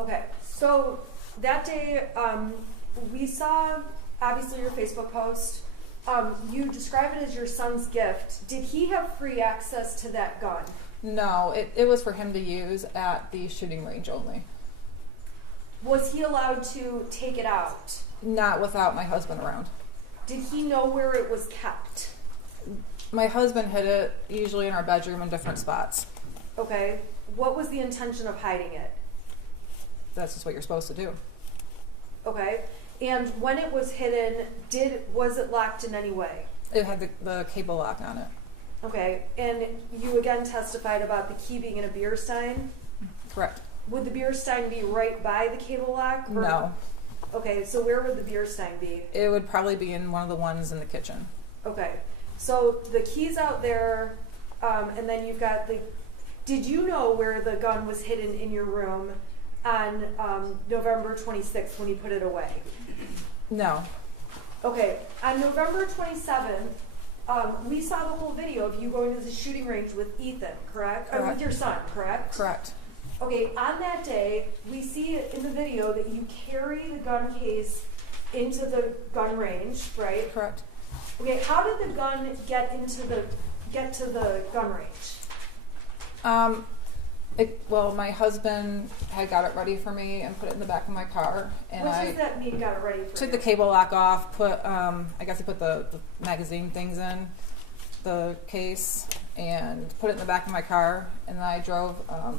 Okay, so that day, we saw, obviously, your Facebook post. You describe it as your son's gift. Did he have free access to that gun? No, it was for him to use at the shooting range only. Was he allowed to take it out? Not without my husband around. Did he know where it was kept? My husband hid it usually in our bedroom in different spots. Okay. What was the intention of hiding it? That's just what you're supposed to do. Okay. And when it was hidden, was it locked in any way? It had the cable lock on it. Okay. And you again testified about the key being in a beer stein? Correct. Would the beer stein be right by the cable lock? Or? No. Okay, so where would the beer stein be? It would probably be in one of the ones in the kitchen. Okay. So the key's out there, and then you've got the... Did you know where the gun was hidden in your room on November 26th when you put it away? No. Okay. On November 27th, we saw the whole video of you going to the shooting range with Ethan, correct? Or with your son, correct? Correct. Okay, on that day, we see in the video that you carry the gun case into the gun range, right? Correct. Okay, how did the gun get to the gun range? Well, my husband had got it ready for me and put it in the back of my car, and What does that mean? Got it ready for took you? the cable lock off. Put I guess I put the magazine things in the case and put it in the back of my car, and then I drove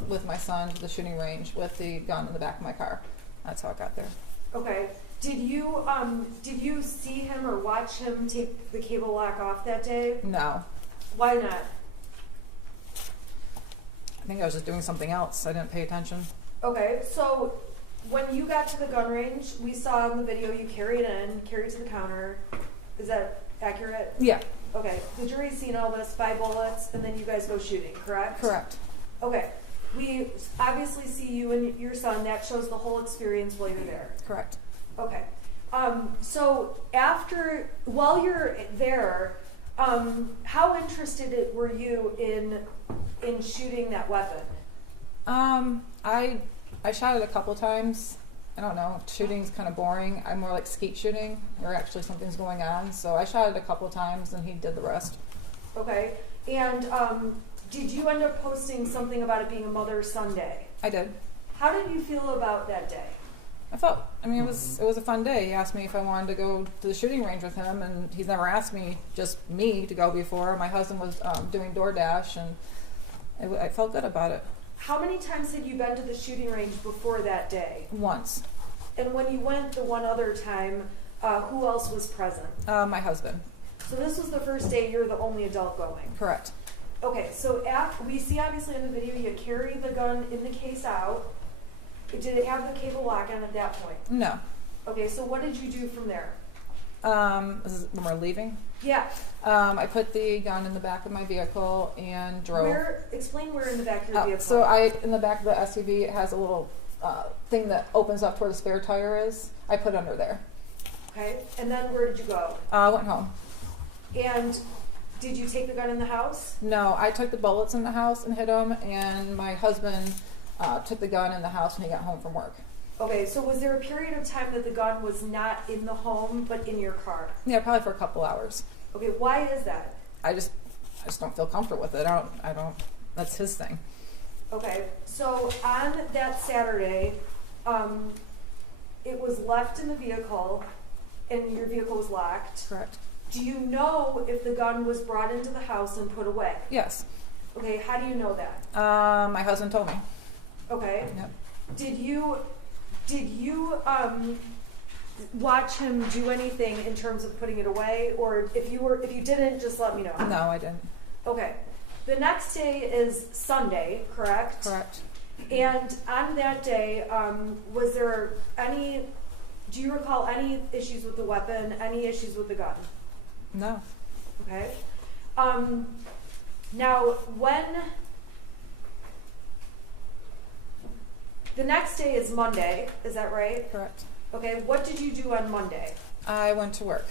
with my son to the shooting range with the gun in the back of my car. That's how it got there. Okay. Did you see him or watch him take the cable lock off that day? No. Why not? I think I was just doing something else. I didn't pay attention. Okay, so when you got to the gun range, we saw in the video you carry it to the counter. Is that accurate? Yeah. Okay, the jury's seen all this, 5 bullets, and then you guys go shooting, correct? Correct. Okay, we obviously see you and your son. That shows the whole experience while you're there. Correct. Okay, so while you're there, how interested were you in shooting that weapon? I shot it a couple times. I don't know, shooting's kind of boring. I'm more like skeet shooting, where actually something's going on. So I shot it a couple times, and he did the rest. Okay, and did you end up posting something about it being a Mother's-Son Day? I did. How did you feel about that day? It was a fun day. He asked me if I wanted to go to the shooting range with him, and he's never asked me, just me, to go before. My husband was doing DoorDash, and I felt good about it. How many times had you been to the shooting range before that day? Once. And when you went the one other time, who else was present? My husband. So this was the first day you're the only adult going? Correct. Okay, so we see obviously in the video you carry the gun in the case out. Did it have the cable lock on at that point? No. Okay, so what did you do from there? This is when we're leaving? Yeah. I put the gun in the back of my vehicle and drove. Explain where in the back of your vehicle. So in the back of the SUV, it has a little thing that opens up to where the spare tire is. I put it under there. Okay, and then where did you go? I went home. And did you take the gun in the house? No, I took the bullets in the house and hid them, and my husband took the gun in the house when he got home from work. Okay, so was there a period of time that the gun was not in the home but in your car? Yeah, probably for a couple hours. Okay, why is that? I just don't feel comfortable with it. I don't. That's his thing. Okay, so on that Saturday, it was left in the vehicle, and your vehicle was locked. Correct. Do you know if the gun was brought into the house and put away? Yes. Okay, how do you know that? My husband told me. Okay. Yep. Did you watch him do anything in terms of putting it away, or if you didn't, just let me know. No, I didn't. Okay. The next day is Sunday, correct? Correct. And on that day, was there any? Do you recall any issues with the weapon? Any issues with the gun? No. Okay. Now, when the next day is Monday, is that right? Correct. Okay. What did you do on Monday? I went to work.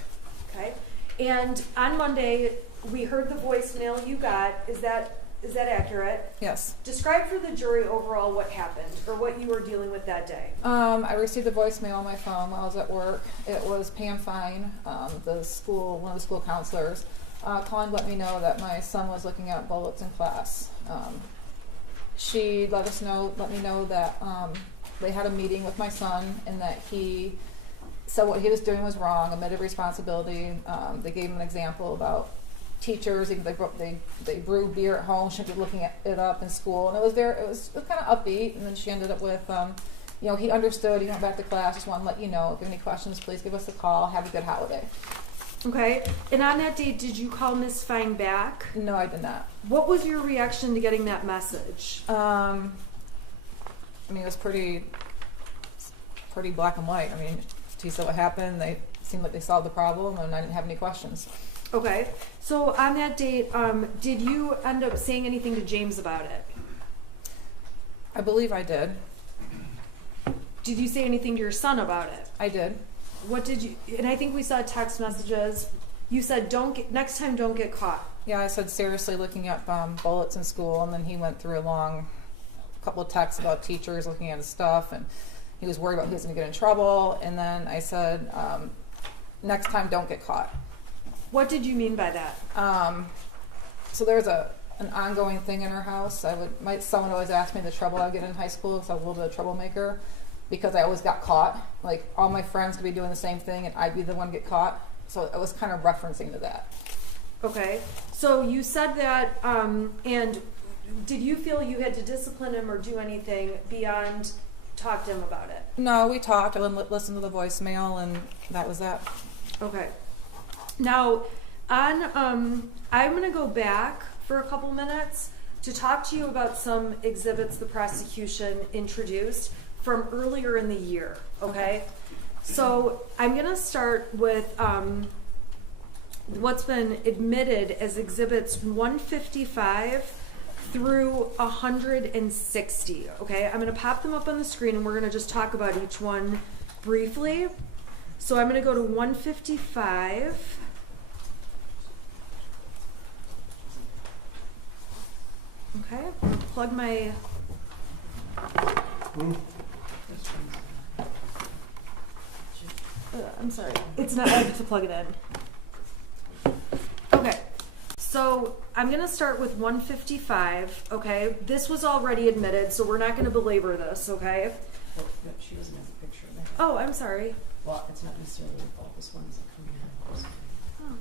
Okay. And on Monday, we heard the voicemail you got. Is that Is that accurate? Yes. Describe for the jury overall what happened or what you were dealing with that day. I received a voicemail on my phone while I was at work. It was Pam Fine, one of the school counselors, calling to let me know that my son was looking at bullets in class. She let me know that they had a meeting with my son and that he said what he was doing was wrong, admitted responsibility. They gave him an example about teachers, they brew beer at home, shouldn't be looking it up in school, and it was kind of upbeat. And then she ended up with, he understood, he went back to class, just want to let you know, if you have any questions, please give us a call, have a good holiday. Okay, and on that date, did you call Miss Fine back? No, I did not. What was your reaction to getting that message? It was pretty black and white. She said what happened, they seemed like they solved the problem, and I didn't have any questions. Okay, so on that date, did you end up saying anything to James about it? I believe I did. Did you say anything to your son about it? I did. What did you, and I think we saw text messages, you said next time don't get caught. Yeah, I said seriously looking up bullets in school, and then he went through a long couple of texts about teachers looking at his stuff, and he was worried about he was going to get in trouble, and then I said, next time don't get caught. What did you mean by that? So there's an ongoing thing in our house. Someone always asked me the trouble I would get in high school because I was a little bit of a troublemaker because I always got caught. Like all my friends could be doing the same thing and I'd be the one to get caught. So it was kind of referencing to that. Okay. So you said that, and did you feel you had to discipline him or do anything beyond talk to him about it? No, we talked. I listened to the voicemail and that was that. Okay. Now, I'm going to go back for a couple minutes to talk to you about some exhibits the prosecution introduced from earlier in the year, okay? So I'm going to start with what's been admitted as exhibits 155 through 160, okay? I'm going to pop them up on the screen and we're going to just talk about each one briefly. So I'm going to go to 155. Okay, plug my... I'm sorry, it's not ready to plug it in. Okay, so I'm going to start with 155, okay? This was already admitted, so we're not going to belabor this, okay? Well, no, she doesn't have a picture of that. Oh, I'm sorry. Well, it's not necessarily your fault. This one isn't coming out. Oh.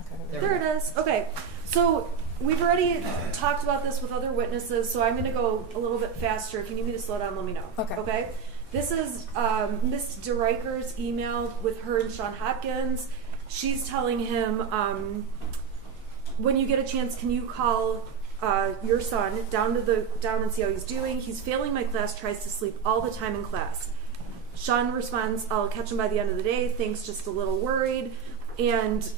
Okay. There it is. Okay, so we've already talked about this with other witnesses, so I'm going to go a little bit faster. If you need me to slow down, let me know. Okay. Okay? This is Miss DeRiker's email with her and Sean Hopkins. She's telling him, when you get a chance, can you call your son down and see how he's doing? He's failing my class, tries to sleep all the time in class. Sean responds, I'll catch him by the end of the day. Thanks, just a little worried. And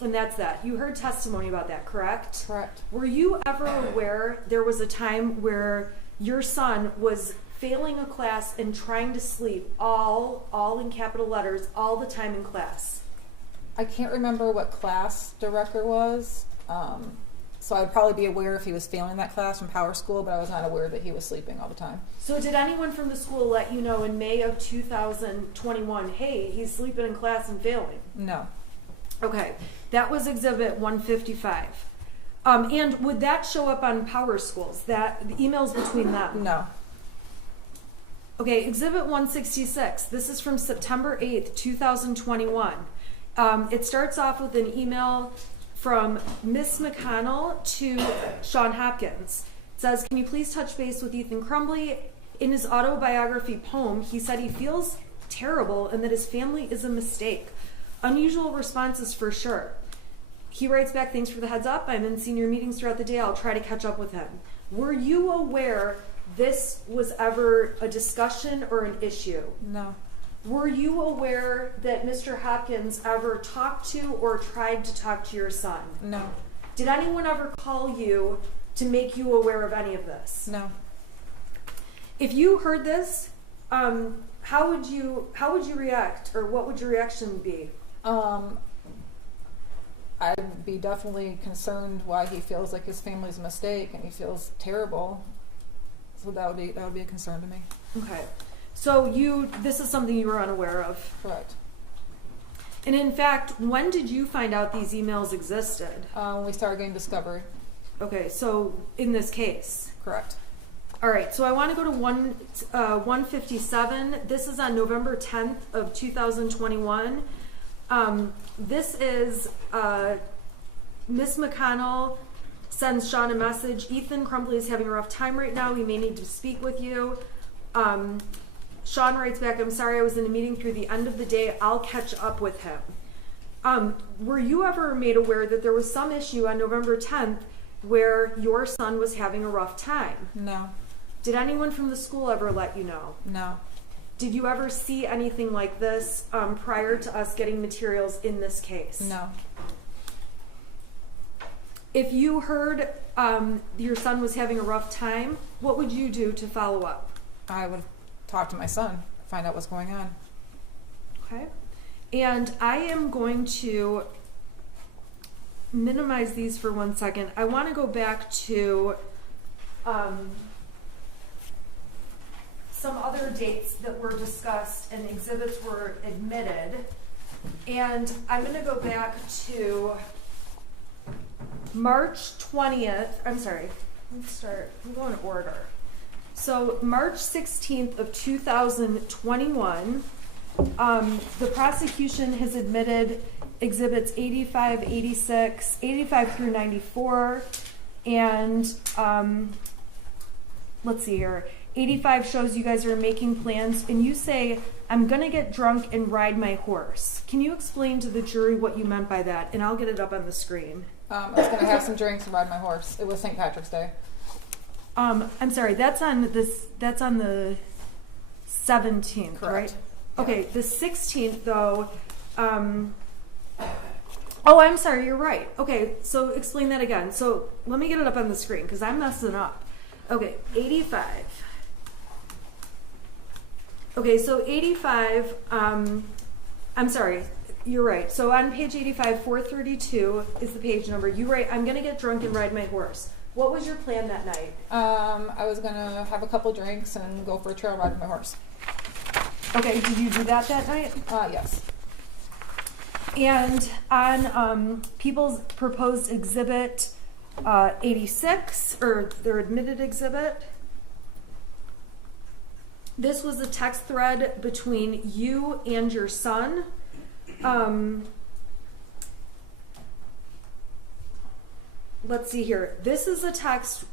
that's that. You heard testimony about that, correct? Correct. Were you ever aware there was a time where your son was failing a class and trying to sleep all in capital letters all the time in class? I can't remember what class director was, so I'd probably be aware if he was failing that class from Power School, but I was not aware that he was sleeping all the time. So did anyone from the school let you know in May of 2021, hey, he's sleeping in class and failing? No. Okay, that was exhibit 155. And would that show up on Power Schools, the emails between them? No. Okay, exhibit 166. This is from September 8th, 2021. It starts off with an email from Miss McConnell to Sean Hopkins. It says, can you please touch base with Ethan Crumbley? In his autobiography poem, he said he feels terrible and that his family is a mistake. Unusual responses for sure. He writes back, thanks for the heads up. I'm in senior meetings throughout the day. I'll try to catch up with him. Were you aware this was ever a discussion or an issue? No. Were you aware that Mr. Hopkins ever talked to or tried to talk to your son? No. Did anyone ever call you to make you aware of any of this? No. If you heard this, how would you react, or what would your reaction be? I'd be definitely concerned why he feels like his family's a mistake and he feels terrible. So that would be a concern to me. Okay. So this is something you were unaware of. Correct. And in fact, when did you find out these emails existed? When we started getting discovery. Okay, so in this case. Correct. All right, so I want to go to 157. This is on November 10th of 2021. This is Miss McConnell sends Sean a message. Ethan Crumbley is having a rough time right now. He may need to speak with you. Sean writes back, I'm sorry I was in a meeting through the end of the day. I'll catch up with him. Were you ever made aware that there was some issue on November 10th where your son was having a rough time? No. Did anyone from the school ever let you know? No. Did you ever see anything like this prior to us getting materials in this case? No. If you heard your son was having a rough time, what would you do to follow up? I would talk to my son, find out what's going on. Okay. And I am going to minimize these for 1 second. I want to go back to some other dates that were discussed and exhibits were admitted. And I'm going to go back to March 20th. I'm sorry. I'm going in order. So March 16th of 2021, the prosecution has admitted exhibits 85, 86, 85 through 94, and let's see here. 85 shows you guys are making plans, and you say, I'm going to get drunk and ride my horse. Can you explain to the jury what you meant by that? And I'll get it up on the screen. I was going to have some drinks and ride my horse. It was St. Patrick's Day. I'm sorry, that's on the 17th, Correct. right? Yeah. Okay, the 16th though, oh, I'm sorry, you're right. Okay, so explain that again. So let me get it up on the screen because I'm messing up. Okay, 85. Okay, so 85, I'm sorry, you're right. So on page 85, 432 is the page number. You write, I'm going to get drunk and ride my horse. What was your plan that night? I was going to have a couple drinks and go for a trail ride with my horse. Okay, did you do that night? Yes. And on people's proposed exhibit 86, or their admitted exhibit, this was a text thread between you and your son. Let's see here. This is a text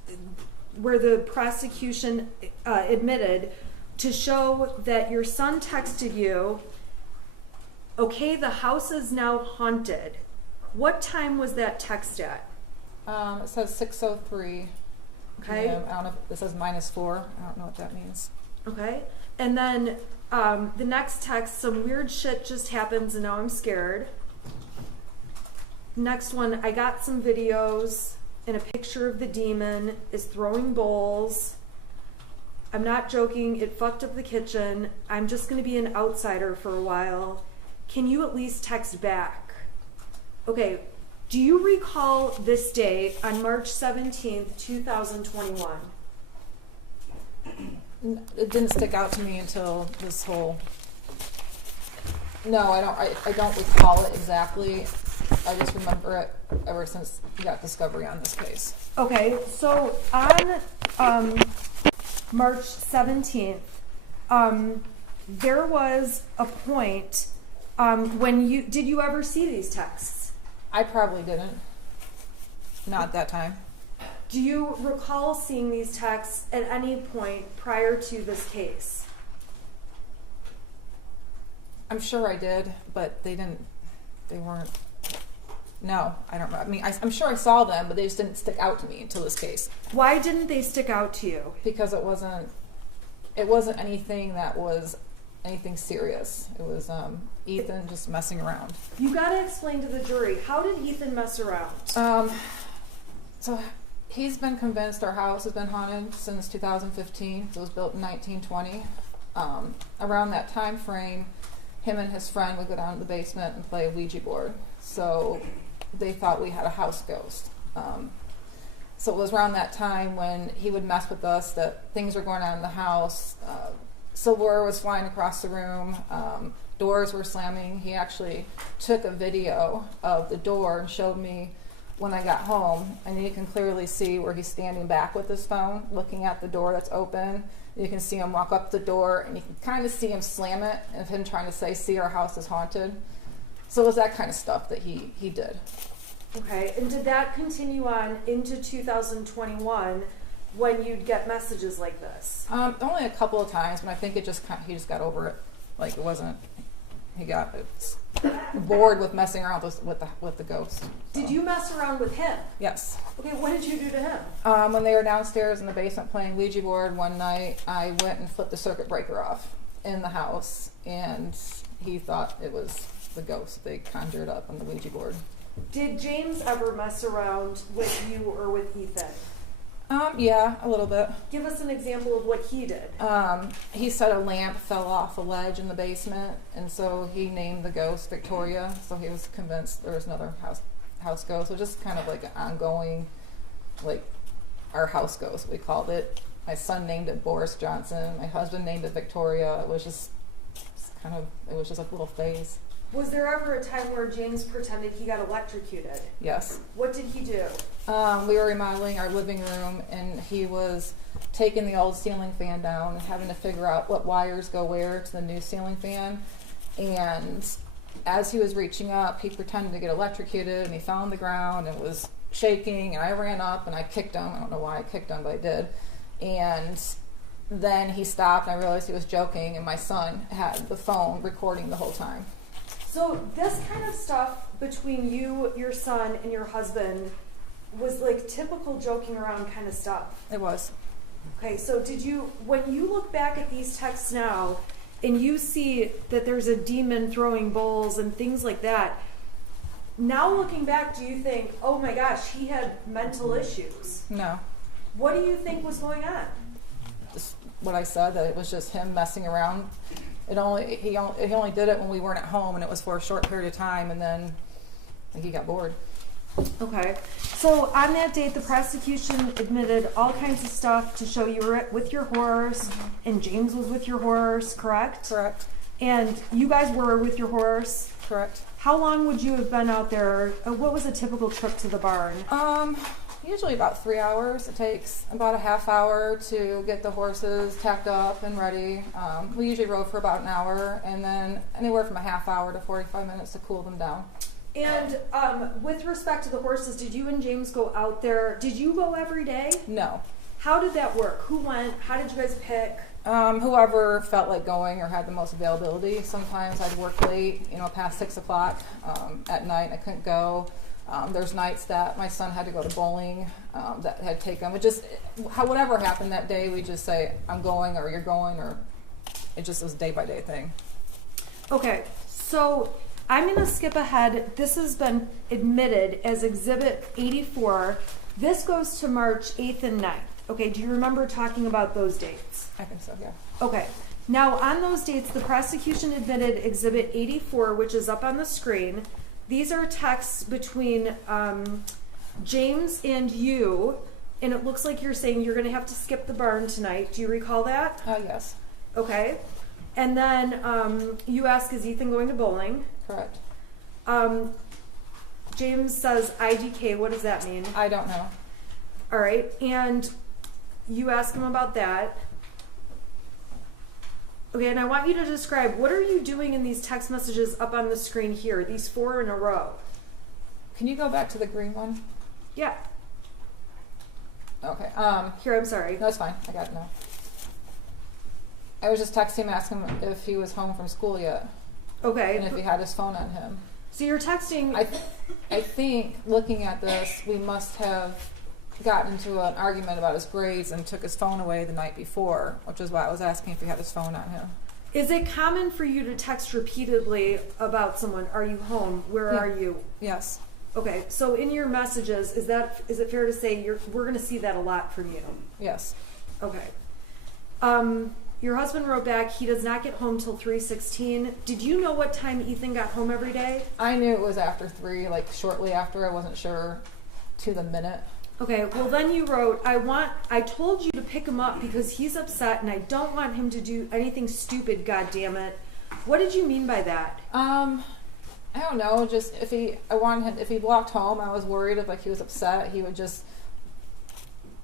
where the prosecution admitted to show that your son texted you, okay, the house is now haunted. What time was that text at? It says 6:03. Okay. I don't know if it says -4. I don't know what that means. Okay. And then the next text, some weird shit just happens and now I'm scared. Next one, I got some videos and a picture of the demon is throwing bowls. I'm not joking, it fucked up the kitchen. I'm just going to be an outsider for a while. Can you at least text back? Okay, do you recall this day on March 17th, 2021? It didn't stick out to me until this whole... No, I don't recall it exactly. I just remember it ever since we got discovery on this case. Okay, so on March 17th, there was a point when did you ever see these texts? I probably didn't. Not that time. Do you recall seeing these texts at any point prior to this case? I'm sure I did, but they weren't. No, I don't know. I mean, I'm sure I saw them, but they just didn't stick out to me until this case. Why didn't they stick out to you? Because it wasn't anything that was anything serious. It was Ethan just messing around. You got to explain to the jury, how did Ethan mess around? So he's been convinced our house has been haunted since 2015. So it was built in 1920. Around that time frame, him and his friend would go down to the basement and play a Ouija board. So they thought we had a house ghost. So it was around that time when he would mess with us, that things were going on in the house. Silverware was flying across the room. Doors were slamming. He actually took a video of the door and showed me when I got home. And you can clearly see where he's standing back with his phone, looking at the door that's open. You can see him walk up the door, and you can kind of see him slam it, and him trying to say, "See, our house is haunted." So it was that kind of stuff that he did. Okay, and did that continue on into 2021 when you'd get messages like this? Only a couple of times, but I think he just got over it. Like, it wasn't. He got bored with messing around with the ghost. So. Did you mess around with him? Yes. Okay, what did you do to him? When they were downstairs in the basement playing Ouija board one night, I went and flipped the circuit breaker off in the house, and he thought it was the ghost they conjured up on the Ouija board. Did James ever mess around with you or with Ethan? Yeah, a little bit. Give us an example of what he did. He said a lamp fell off a ledge in the basement, and so he named the ghost Victoria. So he was convinced there was another house ghost. So just kind of like an ongoing, like our house ghost, we called it. My son named it Boris Johnson. My husband named it Victoria. It was just a little phase. Was there ever a time where James pretended he got electrocuted? Yes. What did he do? We were remodeling our living room, and he was taking the old ceiling fan down and having to figure out what wires go where to the new ceiling fan. And as he was reaching up, he pretended to get electrocuted, and he fell on the ground and was shaking, and I ran up and I kicked him. I don't know why I kicked him, but I did. And then he stopped, and I realized he was joking, and my son had the phone recording the whole time. So this kind of stuff between you, your son, and your husband was like typical joking around kind of stuff. It was. Okay, so when you look back at these texts now and you see that there's a demon throwing bowls and things like that, now looking back, do you think, oh my gosh, he had mental issues? No. What do you think was going on? Just what I said, that it was just him messing around. He only did it when we weren't at home, and it was for a short period of time, and then he got bored. Okay. So on that date, the prosecution admitted all kinds of stuff to show you were with your horse, and James was with your horse, correct? Correct. And you guys were with your horse? Correct. How long would you have been out there? What was a typical trip to the barn? Usually about 3 hours. It takes about a half hour to get the horses tacked up and ready. We usually rode for about an hour, and then anywhere from a half hour to 45 minutes to cool them down. And with respect to the horses, did you and James go out there? Did you go every day? No. How did that work? Who went? How did you guys pick? Whoever felt like going or had the most availability. Sometimes I'd work late, past 6 o'clock at night. I couldn't go. There's nights that my son had to go to bowling that had taken. Whatever happened that day, we just say, I'm going, or you're going, or it just was a day-by-day thing. Okay, so I'm going to skip ahead. This has been admitted as Exhibit 84. This goes to March 8th and 9th. Okay, do you remember talking about those dates? I think so, yeah. Okay. Now, on those dates, the prosecution admitted Exhibit 84, which is up on the screen. These are texts between James and you, and it looks like you're saying you're going to have to skip the barn tonight. Do you recall that? Yes. Okay. And then you ask, is Ethan going to bowling? Correct. James says IDK. What does that mean? I don't know. All right. And you ask him about that. Okay, and I want you to describe, what are you doing in these text messages up on the screen here, these 4 in a row? Can you go back to the green one? Yeah. Okay. Here, I'm sorry. No, it's fine. I got it now. I was just texting him, asking him if he was home from school yet. Okay. And if he had his phone on him. So you're texting... I think, looking at this, we must have gotten into an argument about his grades and took his phone away the night before, which is why I was asking if he had his phone on him. Is it common for you to text repeatedly about someone? Are you home? Where are you? Yes. Okay, so in your messages, is it fair to say we're going to see that a lot from you? Yes. Okay. your husband wrote back, he does not get home till 3:16. Did you know what time Ethan got home every day? I knew it was after 3, like shortly after. I wasn't sure to the minute. Okay, well then you wrote, I told you to pick him up because he's upset and I don't want him to do anything stupid, god damn it. What did you mean by that? I don't know, just if he walked home, I was worried if like he was upset, he would just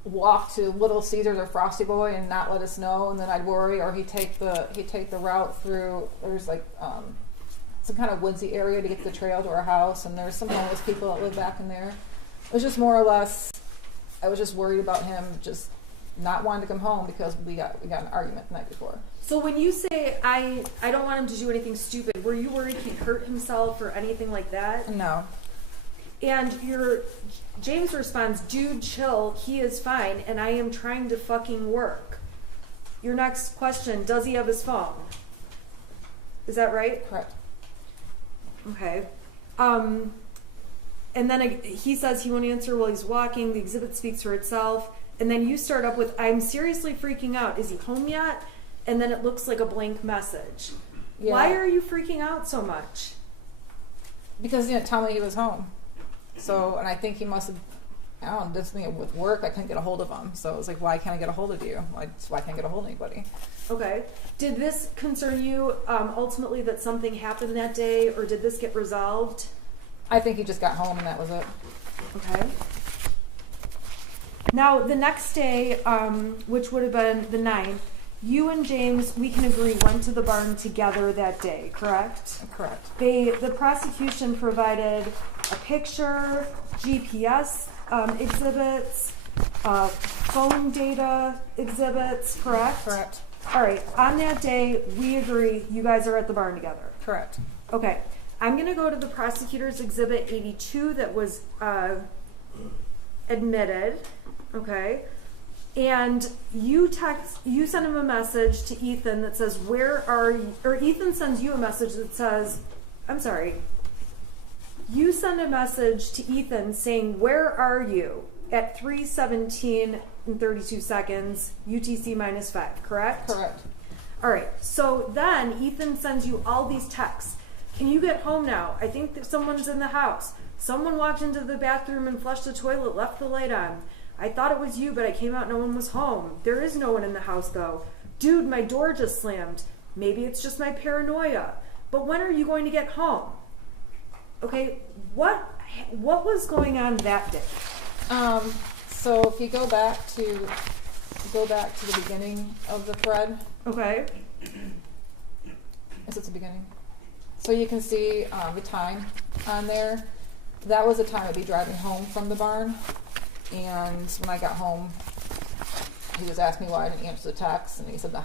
walk to Little Caesars or Frosty Boy and not let us know, and then I'd worry, or he'd take the route through, there's like some kind of woodsy area to get to the trail to our house, and there's some homeless people that live back in there. It was just more or less, I was just worried about him just not wanting to come home because we got in an argument the night before. So when you say I don't want him to do anything stupid, were you worried he'd hurt himself or anything like that? No. And James responds, dude, chill, he is fine, and I am trying to fucking work. Your next question, does he have his phone? Is that right? Correct. Okay. And then he says he won't answer while he's walking. The exhibit speaks for itself. And then you start up with, I'm seriously freaking out. Is he home yet? And then it looks like a blank message. Yeah. Why are you freaking out so much? Because he didn't tell me he was home. So, and I think he must have, I don't know, did something with work. I couldn't get a hold of him. So it was like, why can't I get a hold of you? Why can't I get a hold of anybody? Okay. Did this concern you ultimately that something happened that day, or did this get resolved? I think he just got home and that was it. Okay. Now, the next day, which would have been the 9th, you and James, we can agree, went to the barn together that day, correct? Correct. The prosecution provided a picture, GPS exhibits, phone data exhibits, correct? Correct. All right. On that day, we agree you guys are at the barn together. Correct. Okay. I'm going to go to the prosecutor's exhibit 82 that was admitted. Okay. And you send him a message to Ethan that says, where are you? Or Ethan sends you a message that says, I'm sorry. You send a message to Ethan saying, where are you? At 3:17 and 32 seconds, UTC -5, correct? Correct. All right. So then Ethan sends you all these texts. Can you get home now? I think that someone's in the house. Someone walked into the bathroom and flushed the toilet, left the light on. I thought it was you, but I came out, no one was home. There is no one in the house, though. Dude, my door just slammed. Maybe it's just my paranoia. But when are you going to get home? Okay, what was going on that day? So if you go back to the beginning of the thread. Okay. Is it the beginning? So you can see the time on there. That was the time I'd be driving home from the barn. And when I got home, he was asking me why I didn't answer the text, and he said the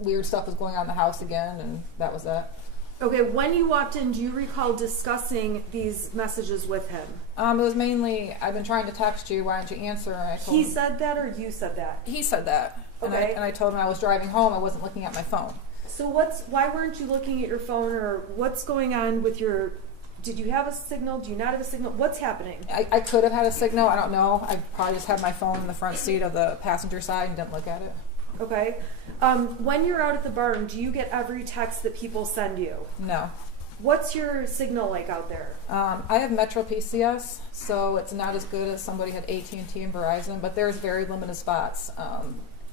weird stuff was going on in the house again, and that was that. Okay, when you walked in, do you recall discussing these messages with him? It was mainly, I've been trying to text you, why don't you answer? And I told he him, said that, or you said that? He said that. Okay. And I told him I was driving home, I wasn't looking at my phone. So why weren't you looking at your phone, or what's going on with your, did you have a signal? Do you not have a signal? What's happening? I could have had a signal, I don't know. I probably just had my phone in the front seat of the passenger side and didn't look at it. Okay. When you're out at the barn, do you get every text that people send you? No. What's your signal like out there? I have Metro PCS, so it's not as good as somebody had AT&T and Verizon, but there's very limited spots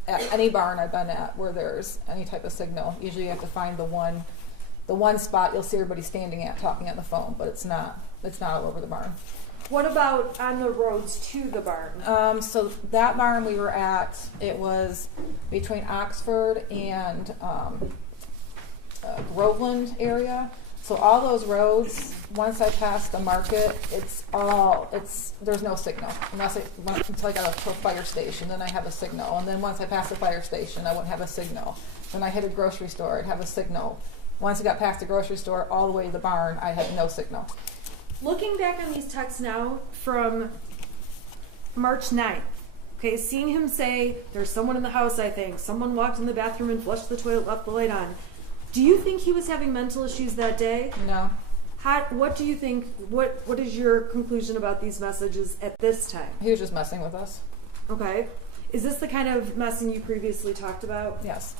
at any barn I've been at where there's any type of signal. Usually you have to find the one spot you'll see everybody standing at talking on the phone, but it's not all over the barn. What about on the roads to the barn? So that barn we were at, it was between Oxford and Groveland area. So all those roads, once I passed the market, there's no signal until I got to a fire station. Then I have a signal, and then once I pass the fire station, I wouldn't have a signal. Then I hit a grocery store, I'd have a signal. Once I got past the grocery store, all the way to the barn, I had no signal. Looking back on these texts now from March 9th, okay, seeing him say, there's someone in the house, I think. Someone walked in the bathroom and flushed the toilet, left the light on. Do you think he was having mental issues that day? No. What do you think, what is your conclusion about these messages at this time? He was just messing with us. Okay. Is this the kind of messing you previously talked about? Yes.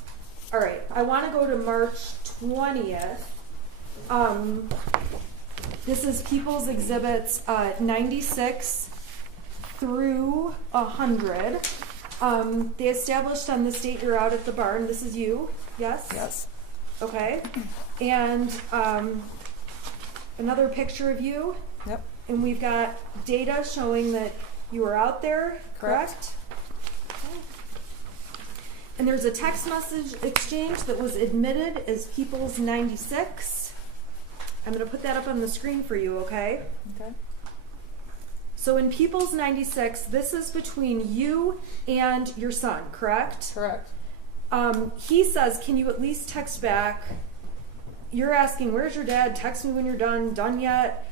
All right, I want to go to March 20th. This is People's Exhibits 96 through 100. They established on this date you're out at the barn. This is you, yes? Yes. Okay. And another picture of you. Yep. And we've got data showing that you were out there, correct? Okay. And there's a text message exchange that was admitted as People's 96. I'm going to put that up on the screen for you, okay? Okay. So in People's 96, this is between you and your son, correct? Correct. He says, can you at least text back? You're asking, where's your dad? Text me when you're done yet?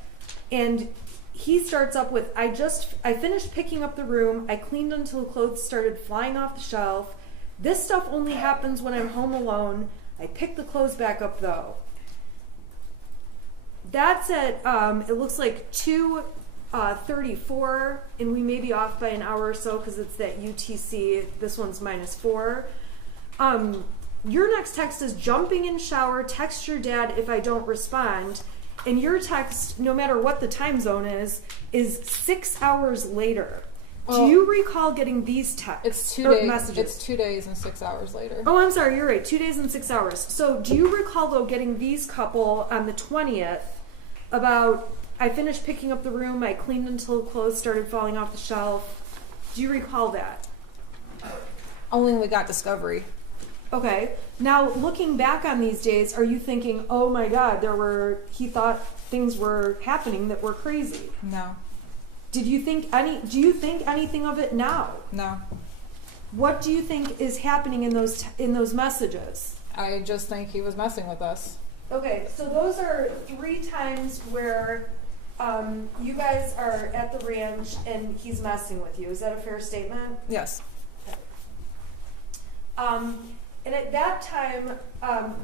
And he starts up with, I finished picking up the room. I cleaned until clothes started flying off the shelf. This stuff only happens when I'm home alone. I picked the clothes back up though. That's at, it looks like 2:34, and we may be off by an hour or so because it's that UTC. This one's -4. Your next text is jumping in shower, text your dad if I don't respond. And your text, no matter what the time zone is 6 hours later. Do you recall getting these texts? It's 2 days. Messages? It's 2 days and 6 hours later. Oh, I'm sorry. You're right. 2 days and 6 hours. So do you recall, though, getting these couple on the 20th about, I finished picking up the room, I cleaned until clothes started falling off the shelf. Do you recall that? Only when we got discovery. Okay. Now, looking back on these days, are you thinking, oh my God, he thought things were happening that were crazy? No. Do you think anything of it now? No. What do you think is happening in those messages? I just think he was messing with us. Okay, so those are 3 times where you guys are at the ranch and he's messing with you. Is that a fair statement? Yes. And at that time,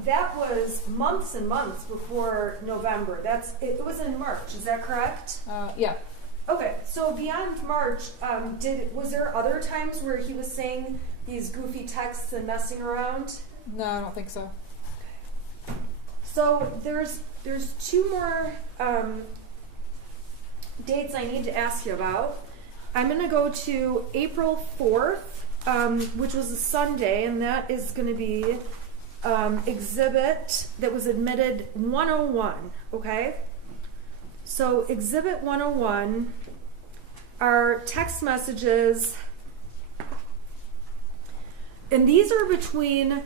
that was months and months before November. It was in March. Is that correct? Yeah. Okay, so beyond March, was there other times where he was saying these goofy texts and messing around? No, I don't think so. So there's 2 more dates I need to ask you about. I'm going to go to April 4th, which was a Sunday, and that is going to be exhibit that was admitted 101, okay? So exhibit 101 are text messages, and these are between,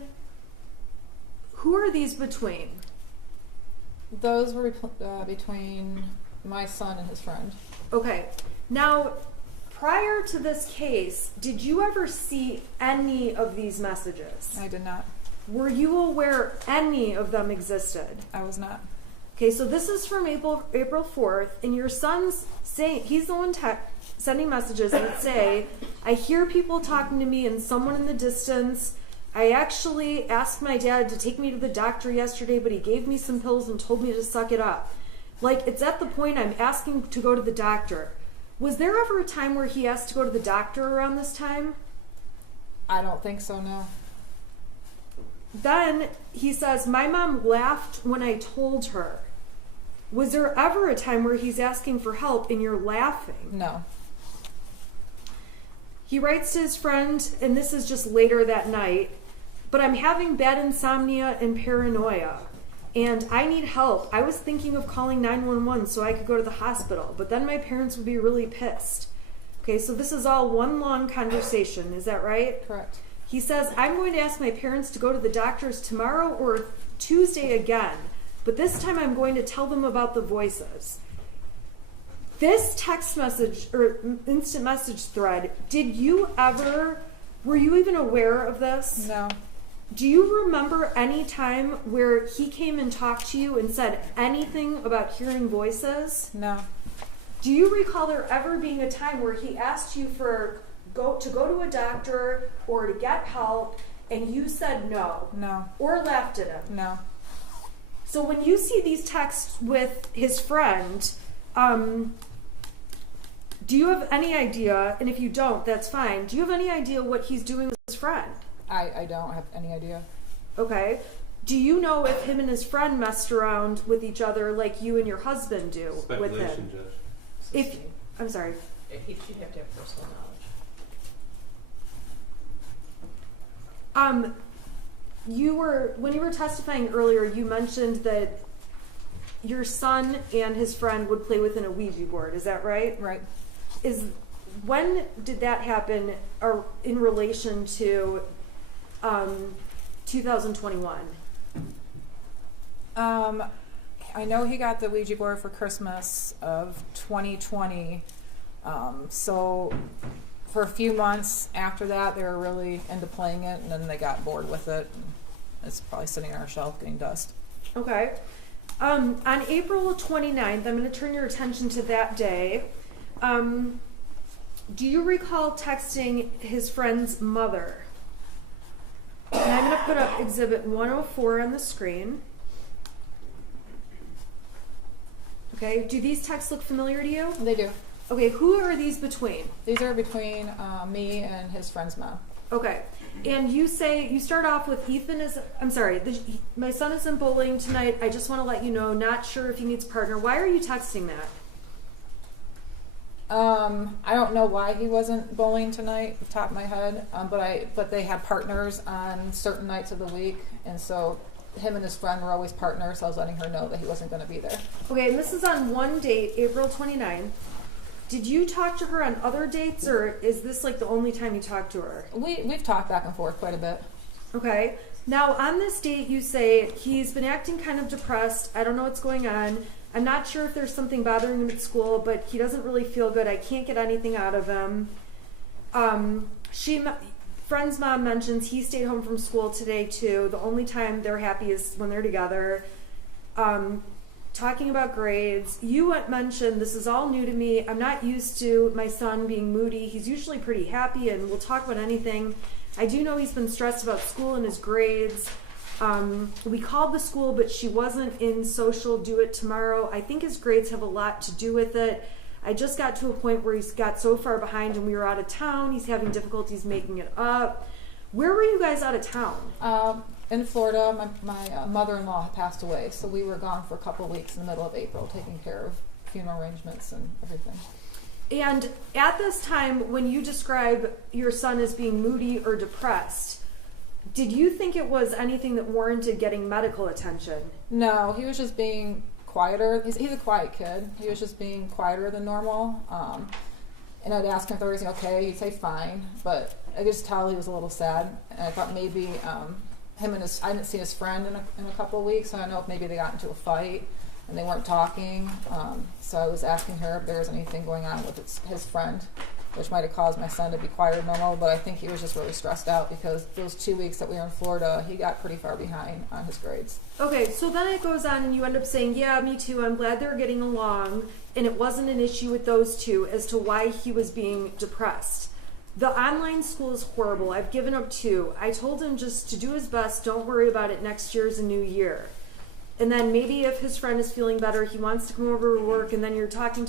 who are these between? Those were between my son and his friend. Okay. Now, prior to this case, did you ever see any of these messages? I did not. Were you aware any of them existed? I was not. Okay, so this is from April 4th, and your son's saying, he's the one sending messages that say, I hear people talking to me and someone in the distance. I actually asked my dad to take me to the doctor yesterday, but he gave me some pills and told me to suck it up. Like, it's at the point I'm asking to go to the doctor. Was there ever a time where he asked to go to the doctor around this time? I don't think so, no. Then he says, my mom laughed when I told her. Was there ever a time where he's asking for help and you're laughing? No. He writes to his friend, and this is just later that night, but I'm having bad insomnia and paranoia, and I need help. I was thinking of calling 911 so I could go to the hospital, but then my parents would be really pissed. Okay, so this is all one long conversation. Is that right? Correct. He says, I'm going to ask my parents to go to the doctors tomorrow or Tuesday again, but this time I'm going to tell them about the voices. This text message or instant message thread, were you even aware of this? No. Do you remember any time where he came and talked to you and said anything about hearing voices? No. Do you recall there ever being a time where he asked you to go to a doctor or to get help and you said no? No. Or laughed at him? No. So when you see these texts with his friend, do you have any idea, and if you don't, that's fine, do you have any idea what he's doing with his friend? I don't have any idea. Okay. Do you know if him and his friend messed around with each other like you and your husband do with him? Speculation, Judge. If I'm sorry. You'd have to have personal knowledge. When you were testifying earlier, you mentioned that your son and his friend would play within a Ouija board. Is that right? Right. When did that happen, or in relation to 2021? I know he got the Ouija board for Christmas of 2020. So for a few months after that, they were really into playing it, and then they got bored with it. And it's probably sitting on our shelf getting dust. Okay. On April 29th, I'm going to turn your attention to that day. Do you recall texting his friend's mother? And I'm going to put up Exhibit 104 on the screen. Okay, do these texts look familiar to you? They do. Okay, who are these between? These are between me and his friend's mom. Okay, and you start off with my son isn't bowling tonight. I just want to let you know, not sure if he needs a partner. Why are you texting that? I don't know why he wasn't bowling tonight, off the top of my head. But they had partners on certain nights of the week, and so him and his friend were always partners. So I was letting her know that he wasn't going to be there. Okay, and this is on one date, April 29th. Did you talk to her on other dates, or is this like the only time you talked to her? We've talked back and forth quite a bit. Okay. Now, on this date, you say he's been acting kind of depressed. I don't know what's going on. I'm not sure if there's something bothering him at school, but he doesn't really feel good. I can't get anything out of him. Friend's mom mentions he stayed home from school today, too. The only time they're happy is when they're together. Talking about grades. You mentioned, this is all new to me. I'm not used to my son being moody. He's usually pretty happy and will talk about anything. I do know he's been stressed about school and his grades. We called the school, but she wasn't in social. Do it tomorrow. I think his grades have a lot to do with it. I just got to a point where he's got so far behind and we were out of town. He's having difficulties making it up. Where were you guys out of town? In Florida, my mother-in-law had passed away, so we were gone for a couple of weeks in the middle of April, taking care of funeral arrangements and everything. And at this time, when you describe your son as being moody or depressed, did you think it was anything that warranted getting medical attention? No, he was just being quieter. He's a quiet kid. He was just being quieter than normal. And I'd ask him if there was anything okay. He'd say fine, but I could just tell he was a little sad. And I thought maybe I didn't see his friend in a couple of weeks. So I don't know if maybe they got into a fight and they weren't talking. So I was asking her if there was anything going on with his friend, which might have caused my son to be quieter than normal. But I think he was just really stressed out because those 2 weeks that we were in Florida, he got pretty far behind on his grades. Okay, so then it goes on and you end up saying, yeah, me too. I'm glad they're getting along. And it wasn't an issue with those two as to why he was being depressed. The online school is horrible. I've given up too. I told him just to do his best. Don't worry about it. Next year's a new year. And then maybe if his friend is feeling better, he wants to come over to work, and then you're talking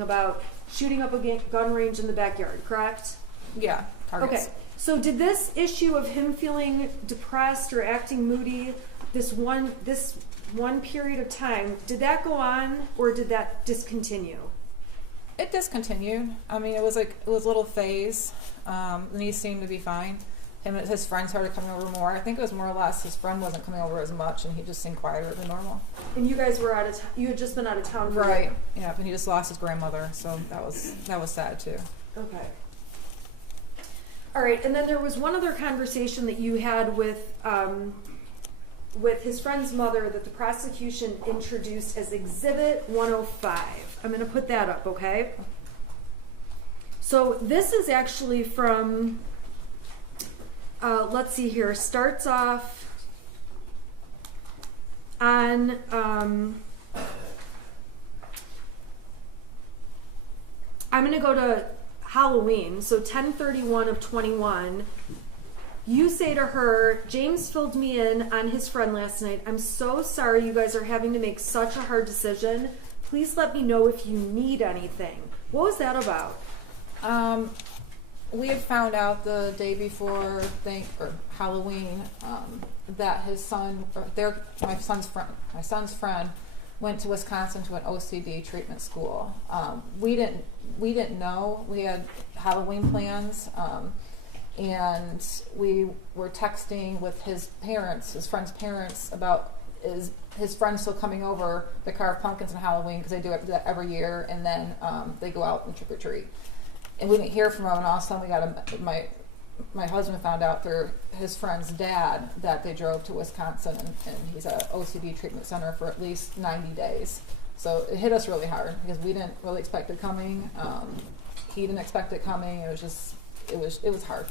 about shooting up a gun range in the backyard, correct? Yeah, targets. Okay. So did this issue of him feeling depressed or acting moody, this one period of time, did that go on or did that discontinue? It discontinued. I mean, it was a little phase. And he seemed to be fine. Him and his friends started coming over more. I think it was more or less his friend wasn't coming over as much, and he just seemed quieter than normal. And you guys were you had just been out of town for right. Yeah, and he just lost his grandmother, so that was sad too. Okay. All right, and then there was one other conversation that you had with his friend's mother that the prosecution introduced as Exhibit 105. I'm going to put that up, okay? So this is actually from, let's see here, starts off on, I'm going to go to Halloween, so 10/31 of 21. You say to her, James filled me in on his friend last night. I'm so sorry you guys are having to make such a hard decision. Please let me know if you need anything. What was that about? We had found out the day before Halloween that his son, or my son's friend, went to Wisconsin to an OCD treatment school. We didn't know. We had Halloween plans, and we were texting with his friend's parents, about his friend still coming over to carve pumpkins on Halloween, because they do that every year, and then they go out and trick or treat. And we didn't hear from him, and all of a sudden my husband found out through his friend's dad that they drove to Wisconsin, and he's at OCD treatment center for at least 90 days. So it hit us really hard, because we didn't really expect it coming. He didn't expect it coming. It was hard.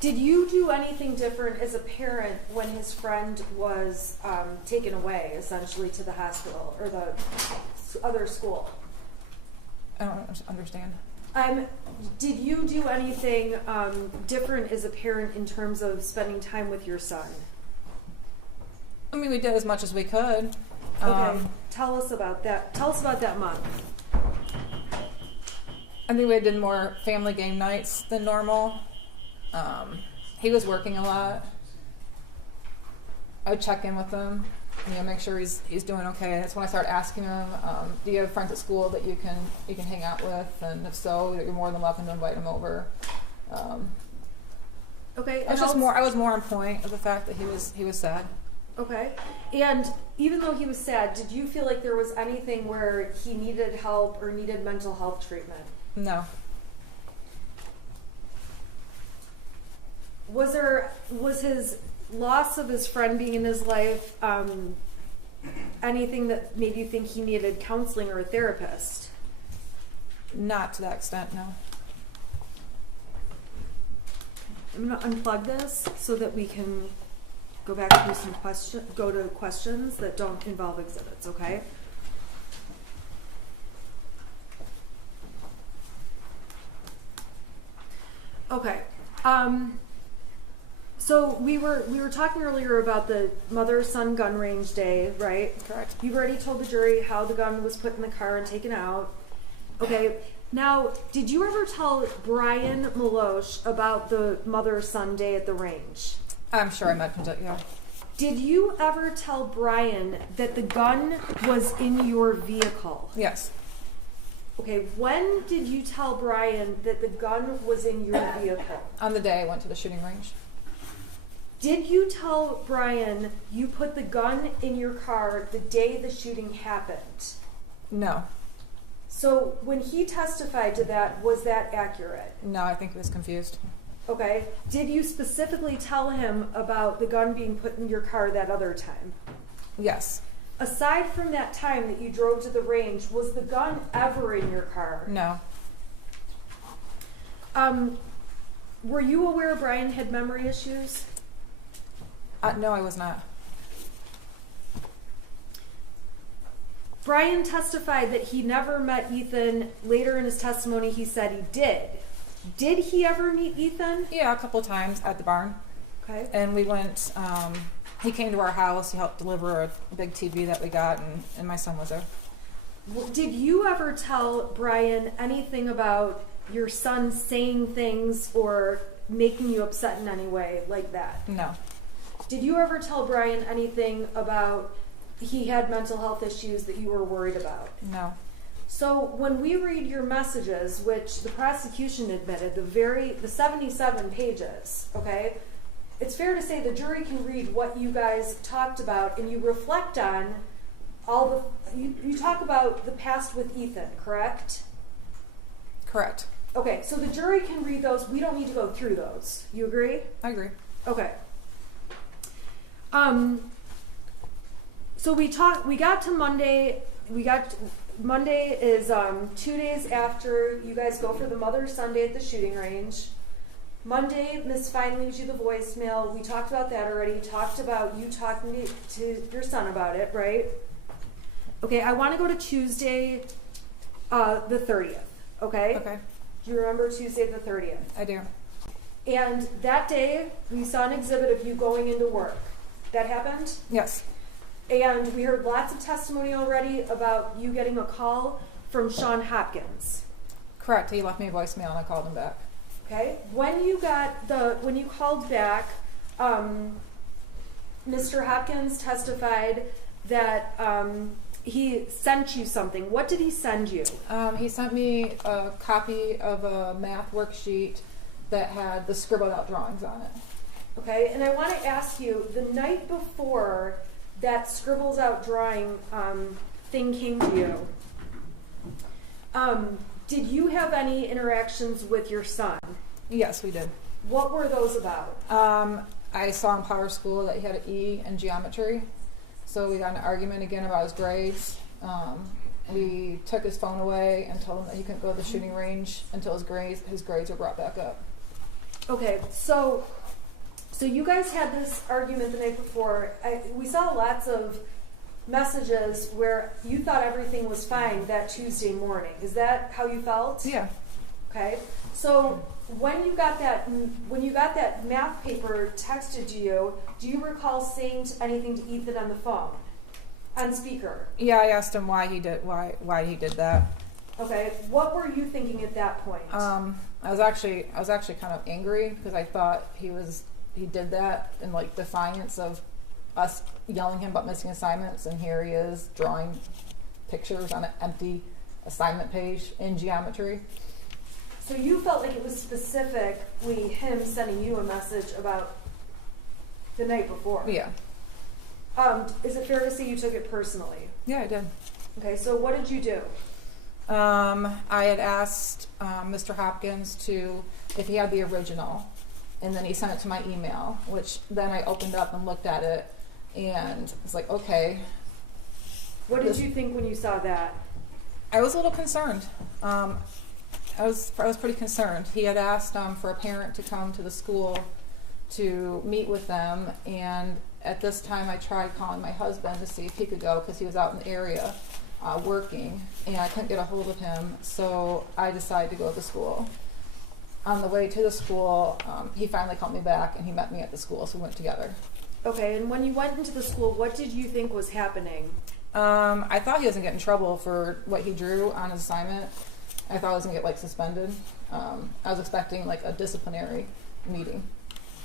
Did you do anything different as a parent when his friend was taken away, essentially, to the hospital or the other school? I don't understand. Did you do anything different as a parent in terms of spending time with your son? I mean, we did as much as we could. Okay, tell us about that. Tell us about that month. I think we did more family game nights than normal. He was working a lot. I would check in with him, make sure he's doing okay. That's when I started asking him, do you have friends at school that you can hang out with? And if so, you're more than welcome to invite him over. Okay. I was more on point of the fact that he was sad. Okay. And even though he was sad, did you feel like there was anything where he needed help or needed mental health treatment? No. Was his loss of his friend being in his life anything that made you think he needed counseling or a therapist? Not to that extent, no. I'm going to unplug this so that we can go back through go to questions that don't involve exhibits, okay? Okay. So we were talking earlier about the mother-son gun range day, right? Correct. You've already told the jury how the gun was put in the car and taken out. Okay. Now, did you ever tell Brian Maloche about the mother-son day at the range? I'm sure I mentioned it, yeah. Did you ever tell Brian that the gun was in your vehicle? Yes. Okay, when did you tell Brian that the gun was in your vehicle? On the day I went to the shooting range. Did you tell Brian you put the gun in your car the day the shooting happened? No. So when he testified to that, was that accurate? No, I think he was confused. Okay. Did you specifically tell him about the gun being put in your car that other time? Yes. Aside from that time that you drove to the range, was the gun ever in your car? No. Were you aware Brian had memory issues? No, I was not. Brian testified that he never met Ethan. Later in his testimony, he said he did. Did he ever meet Ethan? Yeah, a couple of times at the barn. Okay. And we went, he came to our house, he helped deliver a big TV that we got, and my son was there. Did you ever tell Brian anything about your son saying things or making you upset in any way like that? No. Did you ever tell Brian anything about he had mental health issues that you were worried about? No. So when we read your messages, which the prosecution admitted, the 77 pages, okay, it's fair to say the jury can read what you guys talked about, and you reflect on you talk about the past with Ethan, correct? Correct. Okay, so the jury can read those. We don't need to go through those. You agree? I agree. Okay. So we got to Monday. Monday is 2 days after you guys go for the Mother's Sunday at the shooting range. Monday, Miss Fine leaves you the voicemail. We talked about that already. Talked about you talking to your son about it, right? Okay, I want to go to Tuesday, the 30th, okay? Okay. Do you remember Tuesday the 30th? I do. And that day, we saw an exhibit of you going into work. That happened? Yes. And we heard lots of testimony already about you getting a call from Sean Hopkins. Correct. He left me a voicemail and I called him back. Okay. When you called back, Mr. Hopkins testified that he sent you something. What did he send you? He sent me a copy of a math worksheet that had the scribbled out drawings on it. Okay, and I want to ask you, the night before that scribbles out drawing thing came to you, did you have any interactions with your son? Yes, we did. What were those about? I saw in Power School that he had an E in geometry, so we got in an argument again about his grades. We took his phone away and told him that he couldn't go to the shooting range until his grades were brought back up. Okay, so you guys had this argument the night before. We saw lots of messages where you thought everything was fine that Tuesday morning. Is that how you felt? Yeah. Okay. So when you got that math paper texted to you, do you recall saying anything to Ethan on the phone, on speaker? Yeah, I asked him why he did that. Okay. What were you thinking at that point? I was actually kind of angry because I thought he did that in like defiance of us yelling him about missing assignments, and here he is drawing pictures on an empty assignment page in geometry. So you felt like it was specifically him sending you a message about the night before? Yeah. Is it fair to say you took it personally? Yeah, I did. Okay, so what did you do? I had asked Mr. Hopkins if he had the original, and then he sent it to my email, which then I opened up and looked at it, and was like, okay. What did you think when you saw that? I was a little concerned. I was pretty concerned. He had asked for a parent to come to the school to meet with them, and at this time I tried calling my husband to see if he could go because he was out in the area working, and I couldn't get a hold of him, so I decided to go to the school. On the way to the school, he finally called me back, and he met me at the school, so we went together. Okay, and when you went into the school, what did you think was happening? I thought he was going to get in trouble for what he drew on his assignment. I thought I was going to get suspended. I was expecting a disciplinary meeting.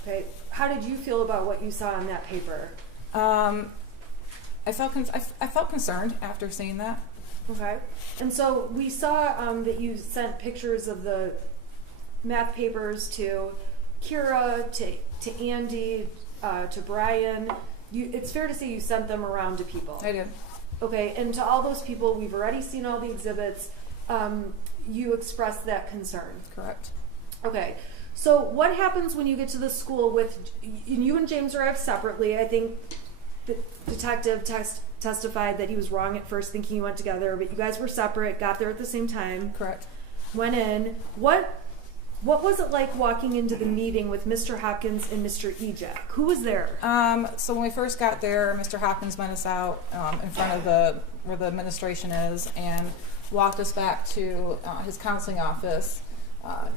Okay, how did you feel about what you saw on that paper? I felt concerned after seeing that. Okay, and so we saw that you sent pictures of the math papers to Kira, to Andy, to Brian. It's fair to say you sent them around to people. I did. Okay, and to all those people, we've already seen all the exhibits. You expressed that concern. Correct. Okay, so what happens when you get to the school with you and James arrived separately? I think the detective testified that he was wrong at first, thinking you went together, but you guys were separate, got there at the same time. Correct. Went in. What was it like walking into the meeting with Mr. Hopkins and Mr. Ejak? Who was there? So when we first got there, Mr. Hopkins met us out in front of where the administration is and walked us back to his counseling office.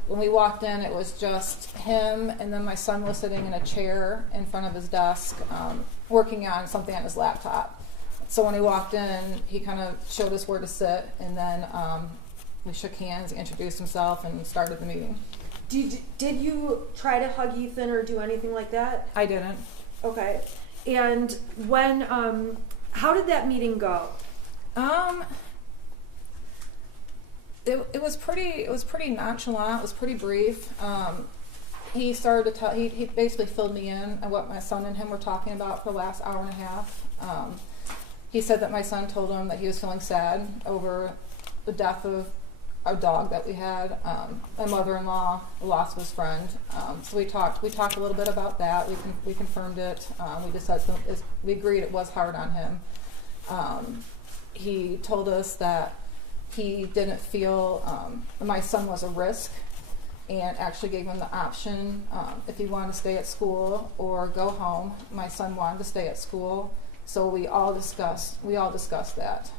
When we walked in, it was just him, and then my son was sitting in a chair in front of his desk working on something on his laptop. So when he walked in, he kind of showed us where to sit, and then we shook hands, he introduced himself, and started the meeting. Did you try to hug Ethan or do anything like that? I didn't. Okay. And when, how did that meeting go? It was pretty nonchalant. It was pretty brief. He started to tell. He basically filled me in on what my son and him were talking about for the last hour and a half. He said that my son told him that he was feeling sad over the death of a dog that we had. My mother-in-law lost his friend. So we talked a little bit about that. We confirmed it. We just said we agreed it was hard on him. He told us that he didn't feel my son was a risk, and actually gave him the option if he wanted to stay at school or go home. My son wanted to stay at school, so we all discussed that.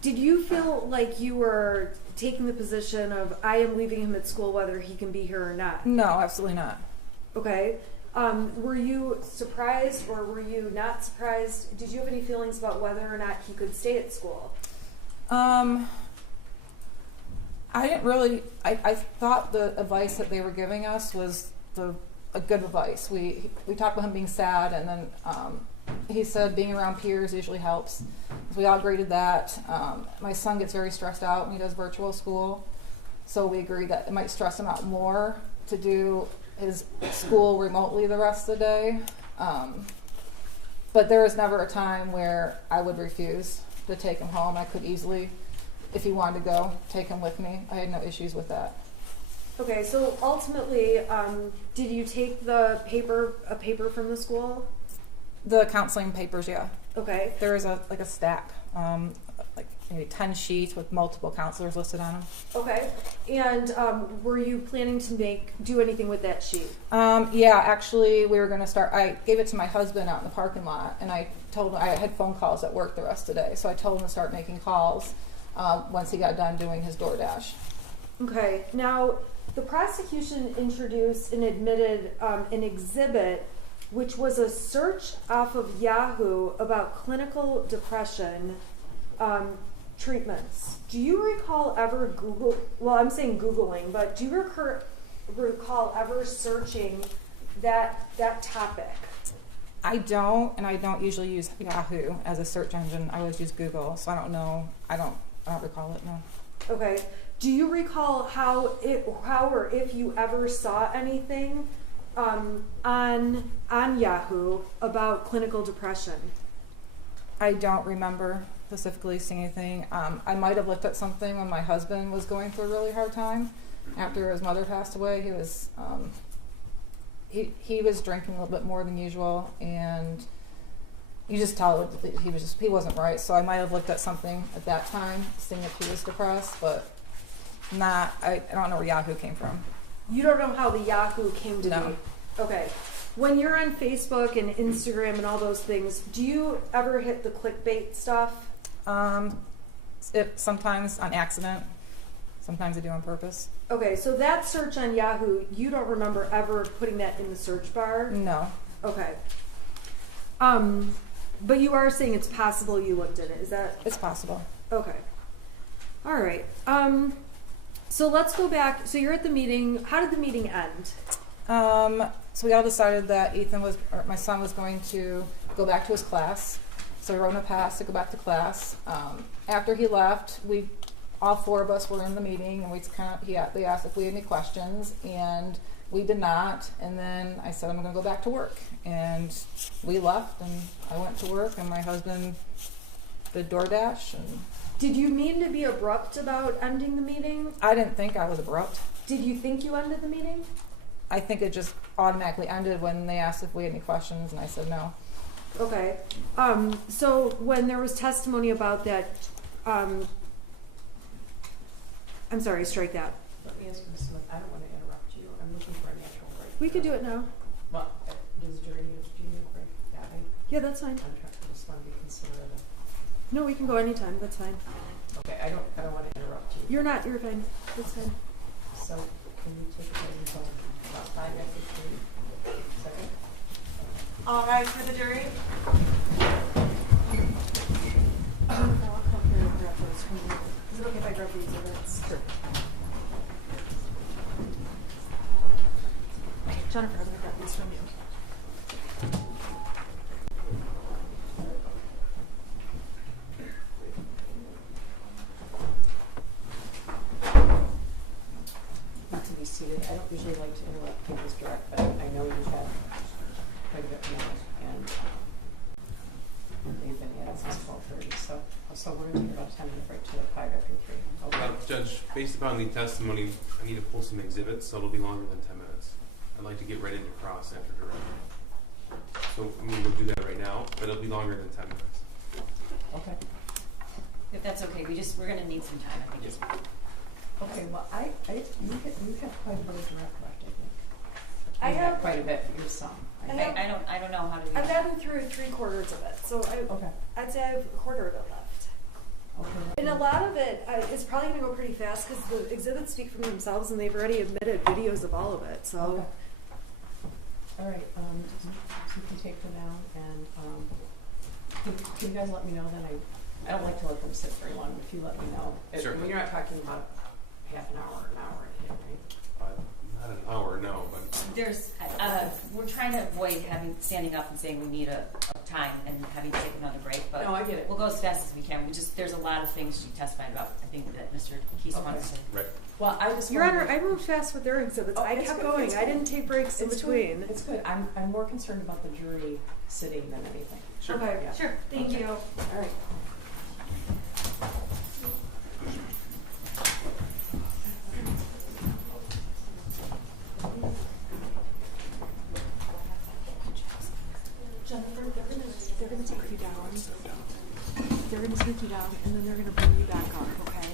Did you feel like you were taking the position of I am leaving him at school whether he can be here or not? No, absolutely not. Okay. Were you surprised or were you not surprised? Did you have any feelings about whether or not he could stay at school? I didn't really. I thought the advice that they were giving us was the a good advice. We talked about him being sad, and then he said being around peers usually helps. So we all agreed to that. My son gets very stressed out when he does virtual school, so we agreed that it might stress him out more to do his school remotely the rest of the day. But there was never a time where I would refuse to take him home. I could easily, if he wanted to go, take him with me. I had no issues with that. Okay, so ultimately, did you take a paper from the school? The counseling papers, yeah. Okay. There was a stack, like maybe 10 sheets with multiple counselors listed on them. Okay. And were you planning to do anything with that sheet? Yeah, actually, we were going to start. I gave it to my husband out in the parking lot, and I told him I had phone calls at work the rest of the day, so I told him to start making calls once he got done doing his DoorDash. Okay. Now, the prosecution introduced and admitted an exhibit, which was a search off of Yahoo about clinical depression treatments. Do you recall ever Googling, but do you recall ever searching that topic? I don't, and I don't usually use Yahoo as a search engine. I always use Google, so I don't know. I don't recall it, no. Okay. Do you recall how or if you ever saw anything on Yahoo about clinical depression? I don't remember specifically seeing anything. I might have looked at something when my husband was going through a really hard time after his mother passed away. He was he was drinking a little bit more than usual, and you just tell that he wasn't right. So I might have looked at something at that time, seeing if he was depressed, but not. I don't know where Yahoo came from. You don't know how the Yahoo came to No. be? Okay. When you're on Facebook and Instagram and all those things, do you ever hit the clickbait stuff? Sometimes on accident. Sometimes I do on purpose. Okay, so that search on Yahoo, you don't remember ever putting that in the search bar? No. Okay. But you are saying it's possible you looked at it. Is that? It's possible. Okay. All right. So let's go back. So you're at the meeting. How did the meeting end? So we all decided that my son was going to go back to his class. So we wrote him a pass to go back to class. After he left, all four of us were in the meeting, and they asked if we had any questions, and we did not. And then I said, I'm going to go back to work. And we left, and I went to work, and my husband did DoorDash. And Did you mean to be abrupt about ending the meeting? I didn't think I was abrupt. Did you think you ended the meeting? I think it just automatically ended when they asked if we had any questions, and I said no. Okay. So when there was testimony about that, I'm sorry, strike that. Let me ask Ms. Smith, I don't want to interrupt you. I'm looking for a natural break. We could do it now. Well, do you need a break? Yeah, Yeah, that's fine. I'm trying to just want to be considerate of. No, we can go anytime. That's fine. Okay, I don't want to interrupt you. You're fine. That's fine. So, can you take it until about 5 after 3? Second? All right, for the jury. I'll come here and grab those from you. Is it okay if I grab these exhibits? Sure. Jennifer, I'm going to grab these from you. Not to be seated. I don't usually like to interrupt people's direct, but I know you have quite a bit more, and they've been at it since 12:30. So we're going to take about 10 minute break to 5 after 3. Okay. Judge, based upon the testimony, I need to pull some exhibits, so it'll be longer than 10 minutes. I'd like to get right into cross after direct. So we'll do that right now, but it'll be longer than 10 minutes. Okay. If that's okay, we're going to need some time, I think. Yes. Okay, well, you have quite a bit of direct left, I think. I You have quite a bit, you're some. I don't know how to do I've that. gotten through 3/4 of it, so Okay. I'd say I have a quarter of it left. Okay. And a lot of it is probably going to go pretty fast because the exhibits speak for themselves, and they've already admitted videos of all of it. So, Okay. All right, so you can take them now, and can you guys let me know then? I don't like to let them sit very long, if you let me know. Sure. I mean, you're not talking about half an hour or an hour, right? I Not an hour, no, but There's, we're trying to avoid standing up and saying we need a time and having to take another break, but No, I get it. we'll go as fast as we can. There's a lot of things she testified about, I think that Mr. Keese Okay. wants to. right. Well, I just. Your wanted Honor, to- I moved fast with their exhibits. Oh, I it's kept good, going. it's I good. didn't take breaks in It's between. good. It's good. I'm more concerned about the jury sitting than anything. Sure. Okay. Yeah. Sure. Thank you. All right. Jennifer, they're gonna take you down. They're gonna take you down, and then they're gonna bring you back up. Okay.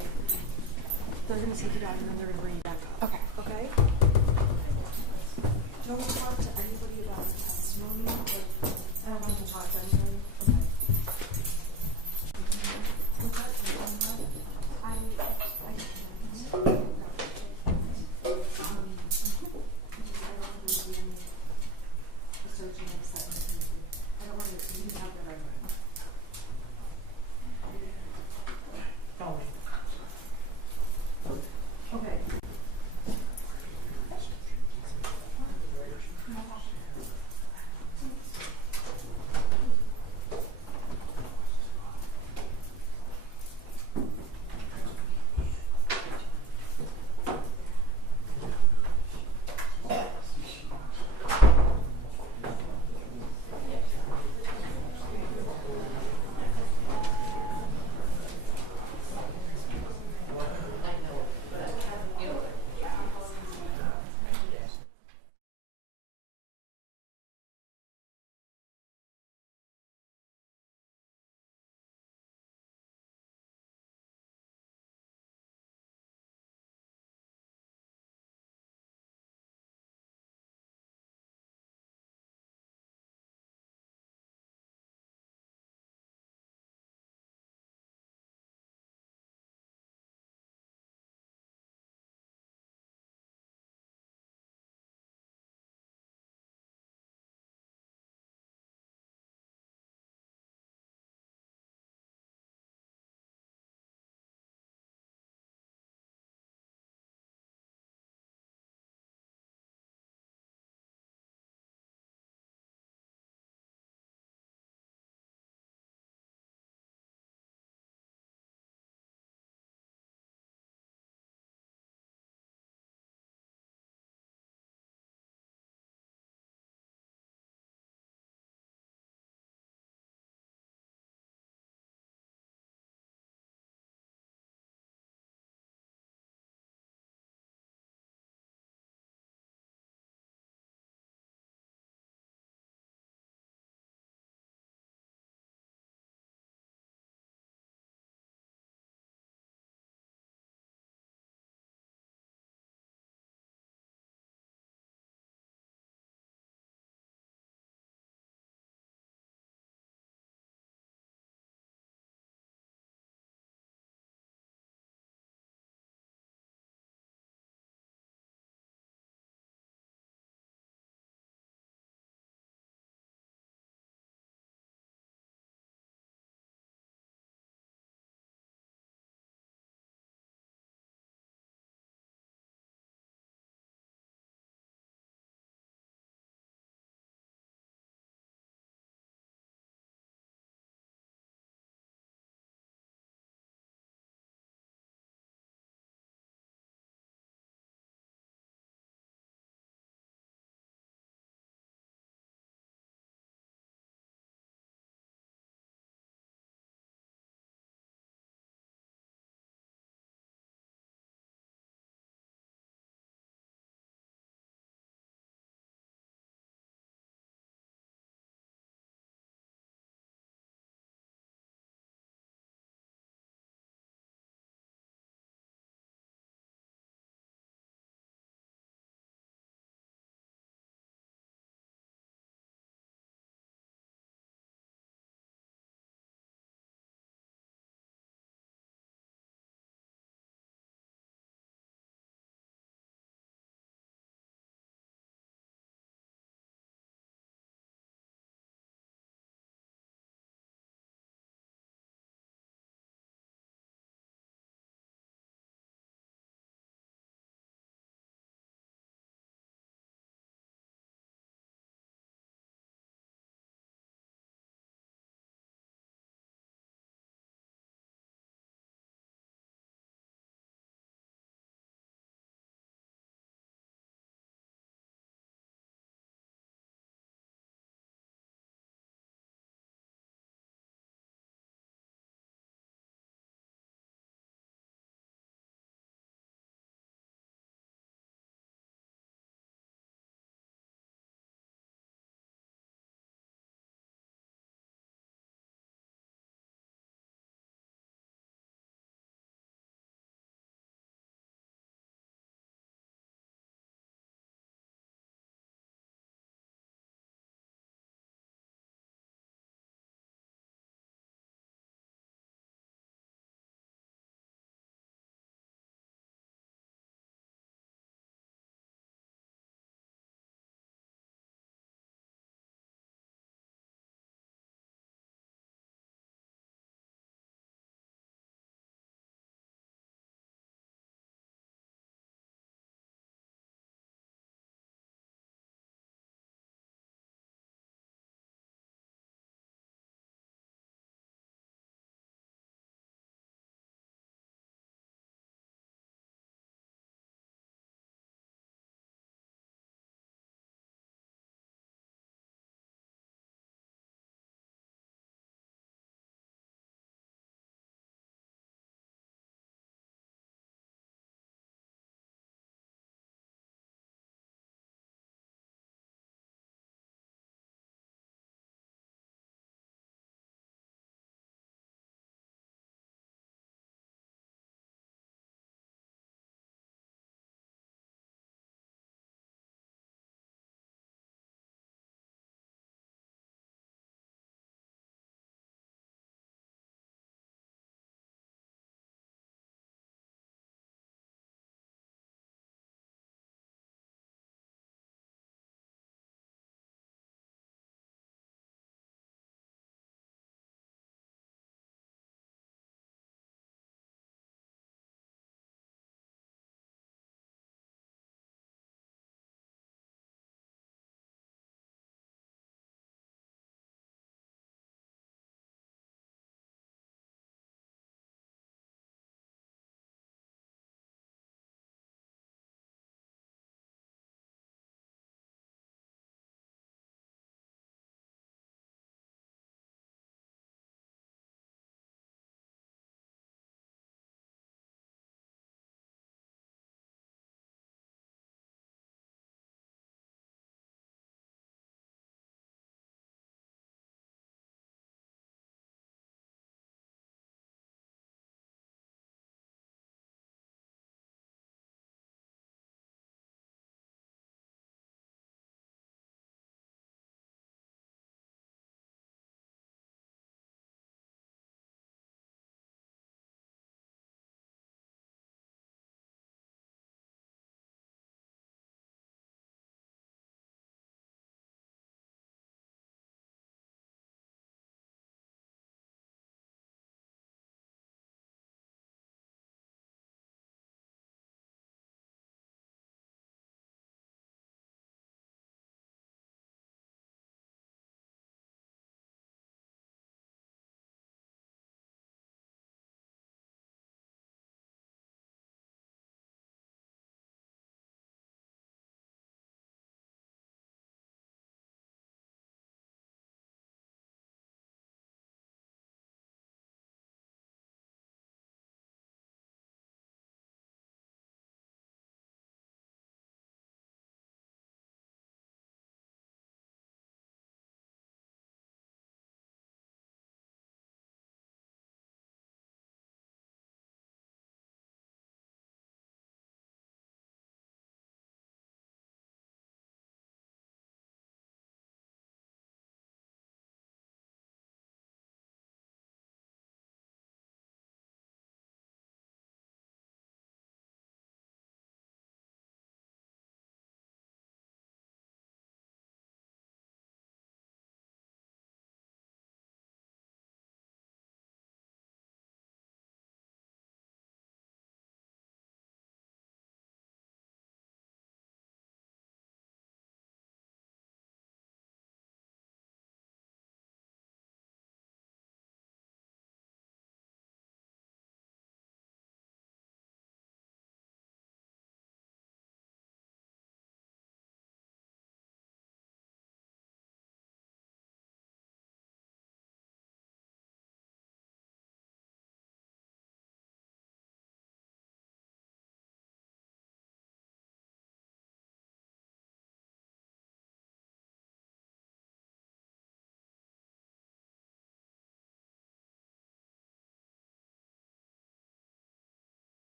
They're gonna take you down, and then they're gonna bring you back up. Okay. Okay. Don't talk to anybody about the testimony. I don't want to talk to anybody. Okay. What's that? Okay.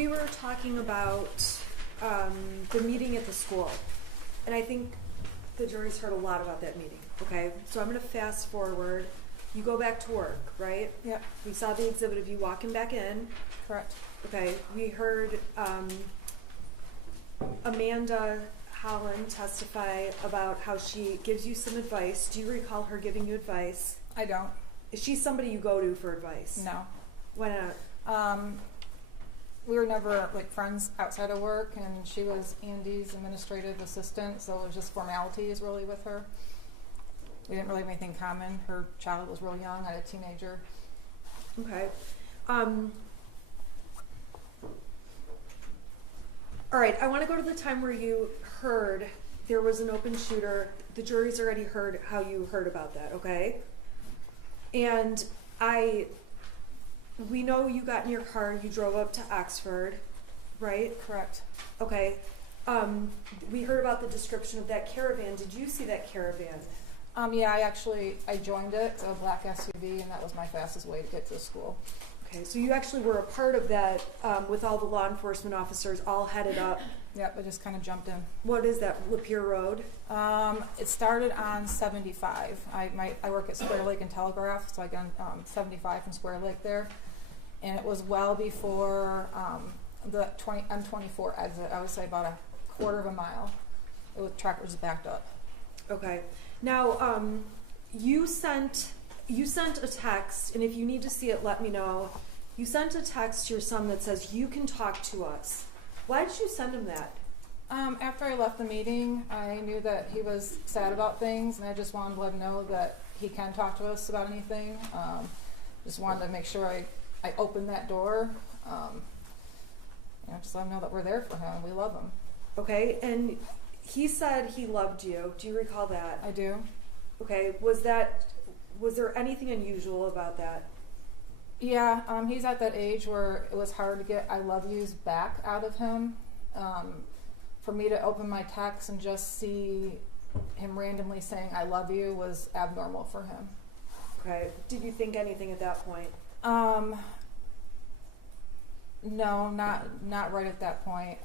we were talking about the meeting at the school, and I think the jury's heard a lot about that meeting, okay? So I'm gonna fast forward. You go back to work, right? Yep, We saw the exhibit of you walking back in. correct. Okay, we heard Amanda Holland testify about how she gives you some advice. Do you recall her giving you advice? I don't. Is she somebody you go to for advice? No. Why not? We were never like friends outside of work, and she was Andy's administrative assistant, so it was just formalities really with her. We didn't really have anything in common. Her child was real young, I had a teenager. Okay. All right, I want to go to the time where you heard there was an open shooter. The jury's already heard how you heard about that, okay? And we know you got in your car, you drove up to Oxford, right? Correct. Okay. We heard about the description of that caravan. Did you see that caravan? Yeah, I joined it. It's a black SUV, and that was my fastest way to get to the school. Okay, so you actually were a part of that with all the law enforcement officers all headed up. Yep, I just kind of jumped in. What is that, Lapeer Road? It started on 75. I work at Square Lake and Telegraph, so I got 75 from Square Lake there. And it was well before the M24 exit. I would say about a quarter of a mile. Tractor was backed up. Okay. Now, you sent a text, and if you need to see it, let me know. You sent a text to your son that says, "You can talk to us." Why did you send him that? After I left the meeting, I knew that he was sad about things, and I just wanted to let him know that he can talk to us about anything. Just wanted to make sure I opened that door. Just let him know that we're there for him. We love him. Okay, and he said he loved you. Do you recall that? I do. Okay, was there anything unusual about that? Yeah, he's at that age where it was hard to get I love yous back out of him. For me to open my text and just see him randomly saying I love you was abnormal for him. Okay, did you think anything at that point? No, not right at that point.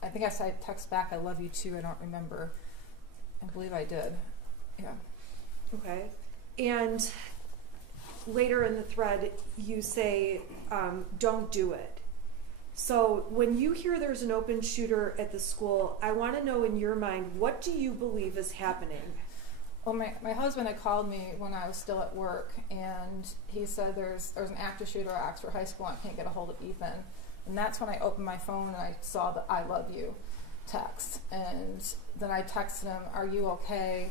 I think I said text back I love you too. I don't remember. I believe I did. Yeah. Okay. And later in the thread, you say, don't do it. So when you hear there's an open shooter at the school, I want to know in your mind, what do you believe is happening? Well, my husband had called me when I was still at work, and he said there's an active shooter at Oxford High School, and I can't get a hold of Ethan. And that's when I opened my phone and I saw the I love you text. And then I texted him, are you okay?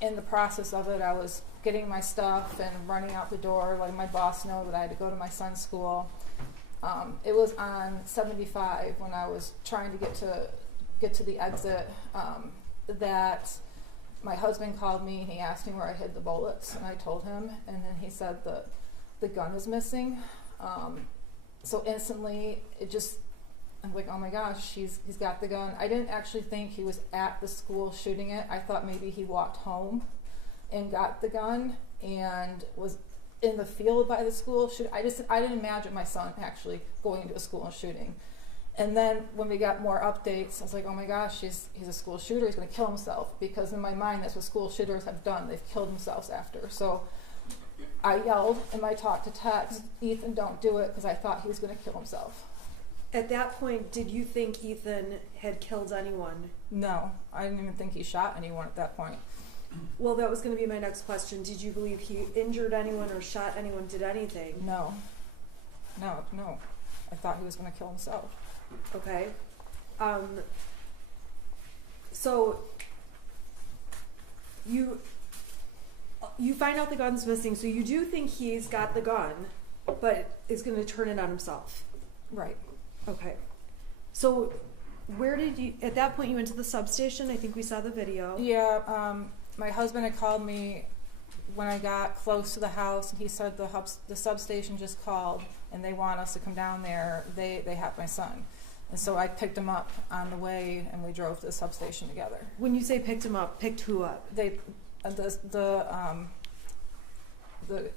In the process of it, I was getting my stuff and running out the door, letting my boss know that I had to go to my son's school. It was on 75 when I was trying to get to the exit that my husband called me and he asked me where I hid the bullets, and I told him, and then he said the gun is missing. So instantly, I'm like, oh my gosh, he's got the gun. I didn't actually think he was at the school shooting it. I thought maybe he walked home and got the gun and was in the field by the school. I didn't imagine my son actually going into a school and shooting. And then when we got more updates, I was like, oh my gosh, he's a school shooter. He's going to kill himself, because in my mind, that's what school shooters have done. They've killed themselves after. So I yelled in my talk to text, Ethan, don't do it, because I thought he was going to kill himself. At that point, did you think Ethan had killed anyone? No, I didn't even think he shot anyone at that point. Well, that was going to be my next question. Did you believe he injured anyone or shot anyone, did anything? No. I thought he was going to kill himself. Okay. So you find out the gun's missing, so you do think he's got the gun, but is going to turn it on himself. Right. Okay. So where did you, at that point you went to the substation? I think we saw the video. Yeah, my husband had called me when I got close to the house, and he said the substation just called and they want us to come down there. They have my son. And so I picked him up on the way, and we drove to the substation together. When you say picked him up, picked who up? The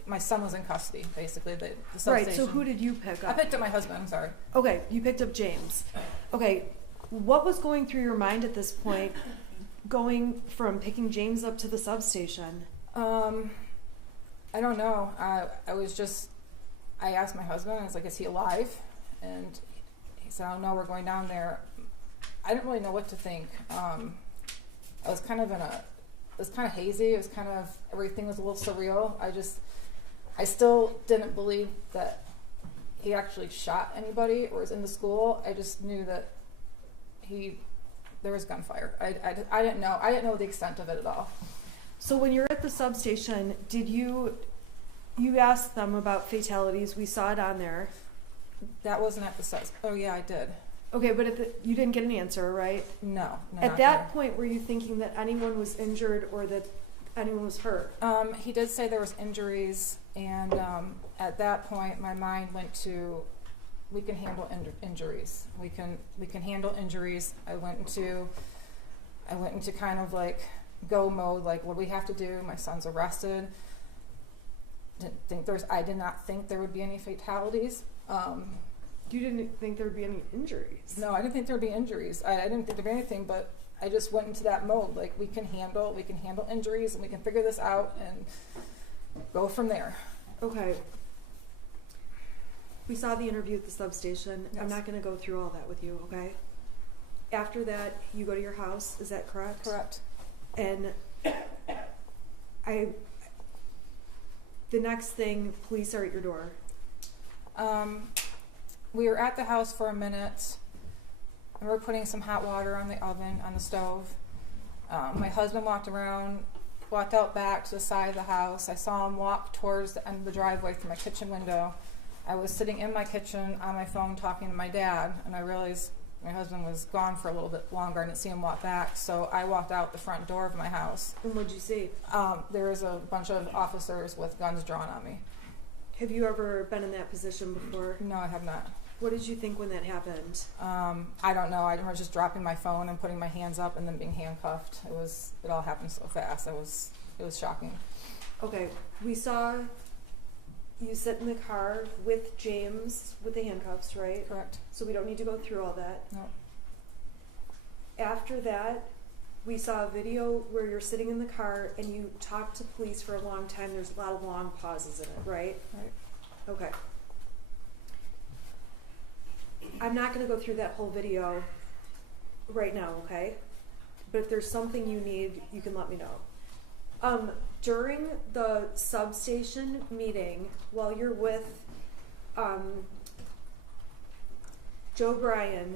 my son was in custody, basically. The Right, substation. so who did you pick I up? picked up my husband. I'm sorry. Okay, you picked up James. Okay, what was going through your mind at this point, going from picking James up to the substation? I don't know. I asked my husband, I was like, is he alive? And he said, oh no, we're going down there. I didn't really know what to think. I was kind of it was kind of hazy. It was kind of, everything was a little surreal. I still didn't believe that he actually shot anybody or was in the school. I just knew that there was gunfire. I didn't know the extent of it at all. So when you're at the substation, did you asked them about fatalities? We saw it on there. That wasn't at the subs. Oh yeah, I did. Okay, but you didn't get an answer, right? No. At that point, were you thinking that anyone was injured or that anyone was hurt? He did say there was injuries, and at that point, my mind went to, we can handle injuries. We can handle injuries. I went into kind of like go mode. Like, what do we have to do? My son's arrested. I did not think there would be any fatalities. You didn't think there would be any injuries? No, I didn't think there would be injuries. I didn't think there'd be anything, but I just went into that mode. Like, we can handle injuries, and we can figure this out and go from there. Okay. We saw the interview at the substation. Yes. I'm not going to go through all that with you, okay? After that, you go to your house. Is that correct? Correct. And the next thing, police are at your door. We were at the house for a minute, and we were putting some hot water on the oven, on the stove. My husband walked out back to the side of the house. I saw him walk towards the end of the driveway through my kitchen window. I was sitting in my kitchen on my phone talking to my dad, and I realized my husband was gone for a little bit longer. I didn't see him walk back, so I walked out the front door of my house. And what'd you see? There was a bunch of officers with guns drawn on me. Have you ever been in that position before? No, I have not. What did you think when that happened? I don't know. I remember just dropping my phone and putting my hands up and then being handcuffed. It all happened so fast. It was shocking. Okay, we saw you sit in the car with James with the handcuffs, right? Correct. So we don't need to go through all that. No. After that, we saw a video where you're sitting in the car and you talk to police for a long time. There's a lot of long pauses in it, right? Right. Okay. I'm not going to go through that whole video right now, okay? But if there's something you need, you can let me know. During the substation meeting, while you're with Joe Bryan,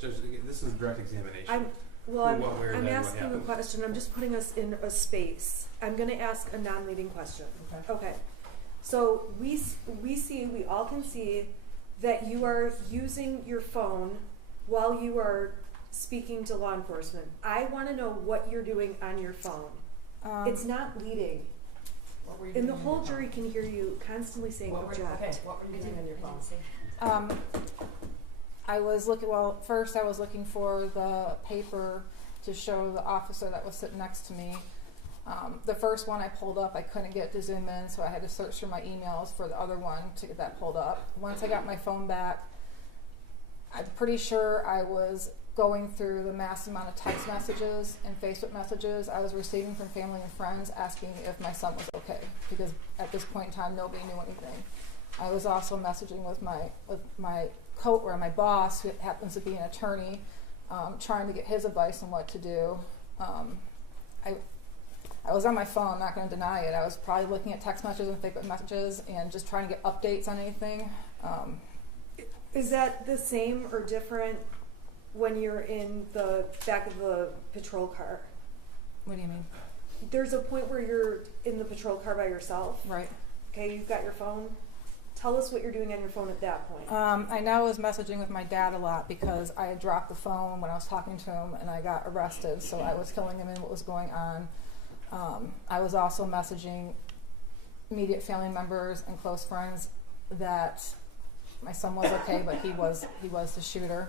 Judge, this is direct examination. I'm What, where, I'm then, what asking a happened? question. I'm just putting us in a space. I'm going to ask a non-leading question. Okay. So we all can see that you are using your phone while you are speaking to law enforcement. I want to know what you're doing on your phone. It's not leading. What were you And the doing on whole your jury phone? can hear you constantly saying What were you object. doing on your phone? First I was looking for the paper to show the officer that was sitting next to me. The first one I pulled up, I couldn't get to zoom in, so I had to search through my emails for the other one to get that pulled up. Once I got my phone back, I'm pretty sure I was going through the massive amount of text messages and Facebook messages I was receiving from family and friends asking if my son was okay, because at this point in time nobody knew anything. I was also messaging with my my boss, who happens to be an attorney, trying to get his advice on what to do. I was on my phone, I'm not going to deny it. I was probably looking at text messages and Facebook messages and just trying to get updates on anything. Is that the same or different when you're in the back of the patrol car? What do you mean? There's a point where you're in the patrol car by yourself. Right. Okay, you've got your phone. Tell us what you're doing on your phone at that point. I know I was messaging with my dad a lot because I had dropped the phone when I was talking to him and I got arrested, so I was filling him in what was going on. I was also messaging immediate family members and close friends that my son was okay, but he was the shooter.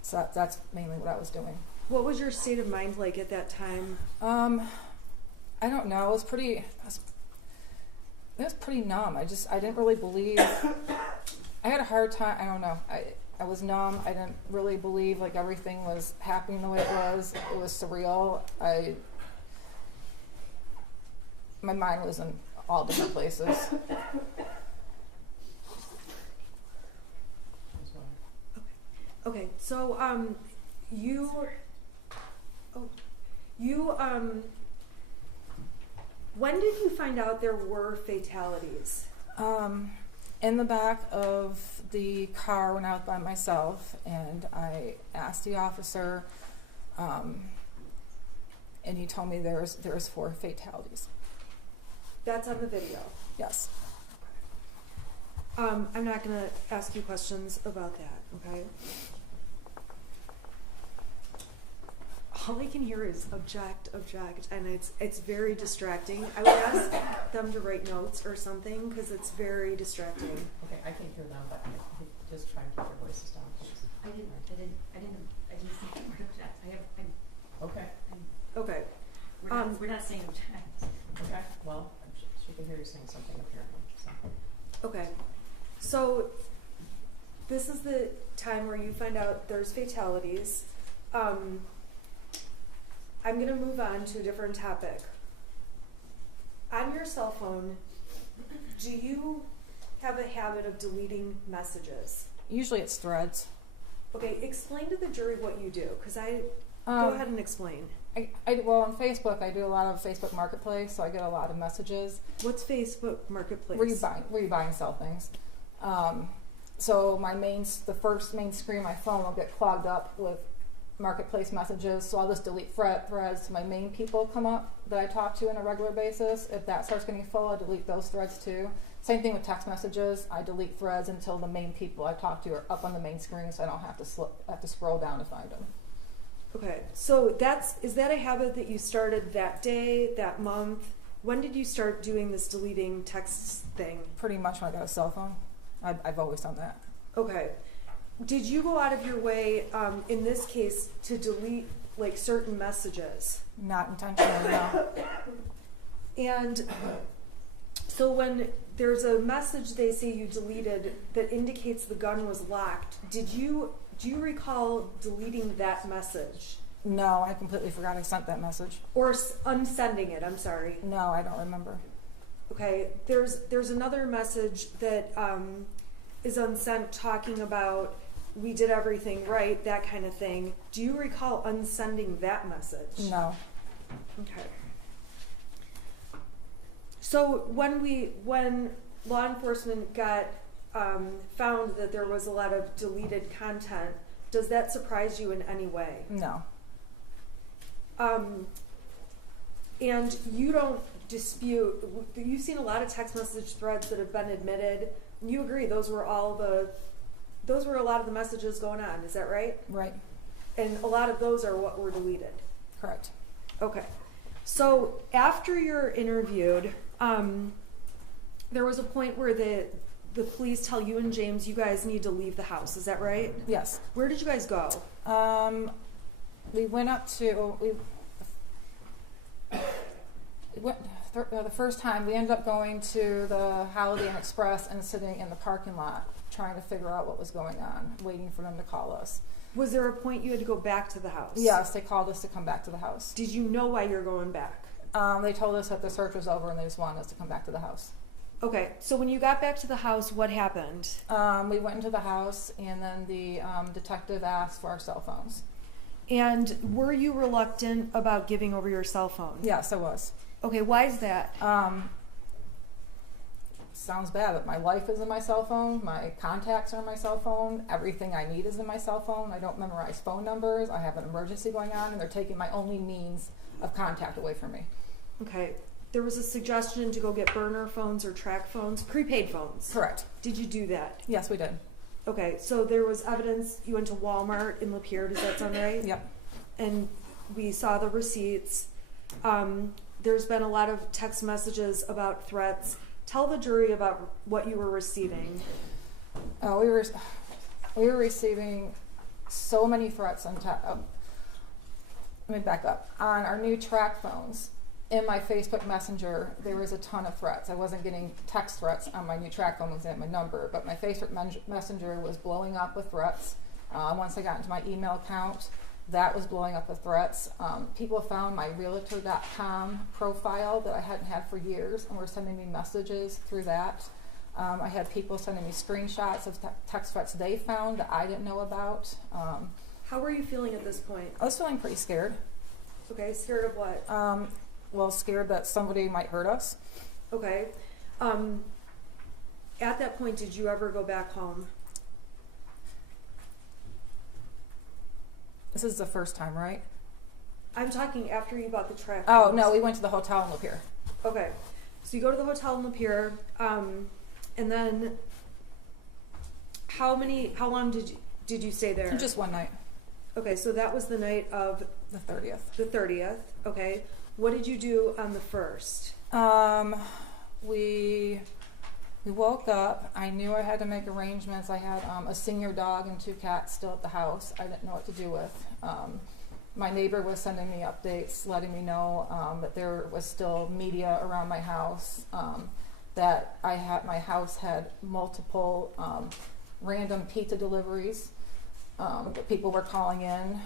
So that's mainly what I was doing. What was your state of mind like at that time? I don't know. I was It was pretty numb. I didn't really believe. I had a hard time. I don't know. I was numb. I didn't really believe like everything was happening the way it was. It was surreal. My mind was in all different places. As well. Okay, so when did you find out there were fatalities? In the back of the car when I was by myself, and I asked the officer, and he told me there was 4 fatalities. That's on the video. Yes. I'm not going to ask you questions about that, okay? All I can hear is object, and it's very distracting. I would ask them to write notes or something because it's very distracting. Okay, I can hear them, but just try and keep your voices down, please. I didn't see the word object. Okay, Okay. We're not saying object. okay, well, she can hear you saying something apparently, so. Okay. So this is the time where you find out there's fatalities. I'm going to move on to a different topic. On your cell phone, do you have a habit of deleting messages? Usually it's threads. Okay, explain to the jury what you do, because go ahead and explain. Well, on Facebook, I do a lot of Facebook Marketplace, so I get a lot of messages. What's Facebook Marketplace? Where you buy and sell things. So the first main screen of my phone will get clogged up with Marketplace messages, so I'll just delete threads. My main people come up that I talk to on a regular basis. If that starts getting full, I delete those threads too. Same thing with text messages. I delete threads until the main people I talk to are up on the main screen, so I don't have to scroll down to find them. Okay, so is that a habit that you started that day, that month? When did you start doing this deleting texts thing? Pretty much when I got a cell phone. I've always done that. Okay. Did you go out of your way, in this case, to delete like certain messages? Not intentionally, no. And so when there's a message they say you deleted that indicates the gun was locked, do you recall deleting that message? No, I completely forgot I sent that message. Or unsending it, I'm sorry. No, I don't remember. Okay, there's another message that is unsent talking about we did everything right, that kind of thing. Do you recall unsending that message? No. Okay. So when law enforcement got found that there was a lot of deleted content, does that surprise you in any way? No. And you don't dispute, you've seen a lot of text message threads that have been admitted. You agree those were a lot of the messages going on, is that right? Right. And a lot of those are what were deleted. Correct. Okay. So after you're interviewed, there was a point where the police tell you and James you guys need to leave the house. Is that right? Yes. Where did you guys go? We went up to the first time we ended up going to the Holiday Inn Express and sitting in the parking lot trying to figure out what was going on, waiting for them to call us. Was there a point you had to go back to the house? Yes, they called us to come back to the house. Did you know why you're going back? They told us that the search was over and they just wanted us to come back to the house. Okay, so when you got back to the house, what happened? We went into the house and then the detective asked for our cell phones. And were you reluctant about giving over your cell phone? Yes, I was. Okay, why is that? Sounds bad, but my life is in my cell phone, my contacts are in my cell phone, everything I need is in my cell phone. I don't memorize phone numbers, I have an emergency going on, and they're taking my only means of contact away from me. Okay, there was a suggestion to go get burner phones or track phones, prepaid phones. Correct. Did you do that? Yes, we did. Okay, so there was evidence you went to Walmart in Lapeer, does that sound right? Yep. And we saw the receipts. There's been a lot of text messages about threats. Tell the jury about what you were receiving. We were receiving so many threats on let me back up. On our new track phones, in my Facebook Messenger, there was a ton of threats. I wasn't getting text threats on my new track phone because I had my number, but my Facebook Messenger was blowing up with threats. Once I got into my email account, that was blowing up with threats. People found my realtor.com profile that I hadn't had for years and were sending me messages through that. I had people sending me screenshots of text threats they found that I didn't know about. How were you feeling at this point? I was feeling pretty scared. Okay, scared of what? Well, scared that somebody might hurt us. Okay. At that point, did you ever go back home? This is the first time, right? I'm talking after you bought the track. Oh, phones. no, we went to the hotel in Lapeer. Okay. So you go to the hotel in Lapeer, and then how long did you stay there? Just one night, Okay, so that was the night of the 30th. the 30th. Okay. What did you do on the 1st? We woke up. I knew I had to make arrangements. I had a senior dog and 2 cats still at the house. I didn't know what to do with. My neighbor was sending me updates, letting me know that there was still media around my house, that my house had multiple random pizza deliveries that people were calling in.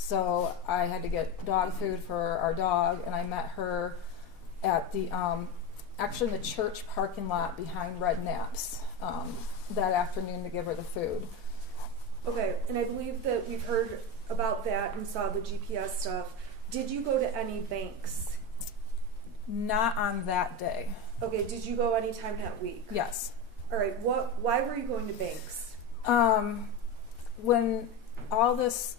So I had to get dog food for our dog, and I met her at the actually in the church parking lot behind Red Naps that afternoon to give her the food. Okay, and I believe that we've heard about that and saw the GPS stuff. Did you go to any banks? Not on that day. Okay, did you go any time that week? Yes. All right, why were you going to banks? When all this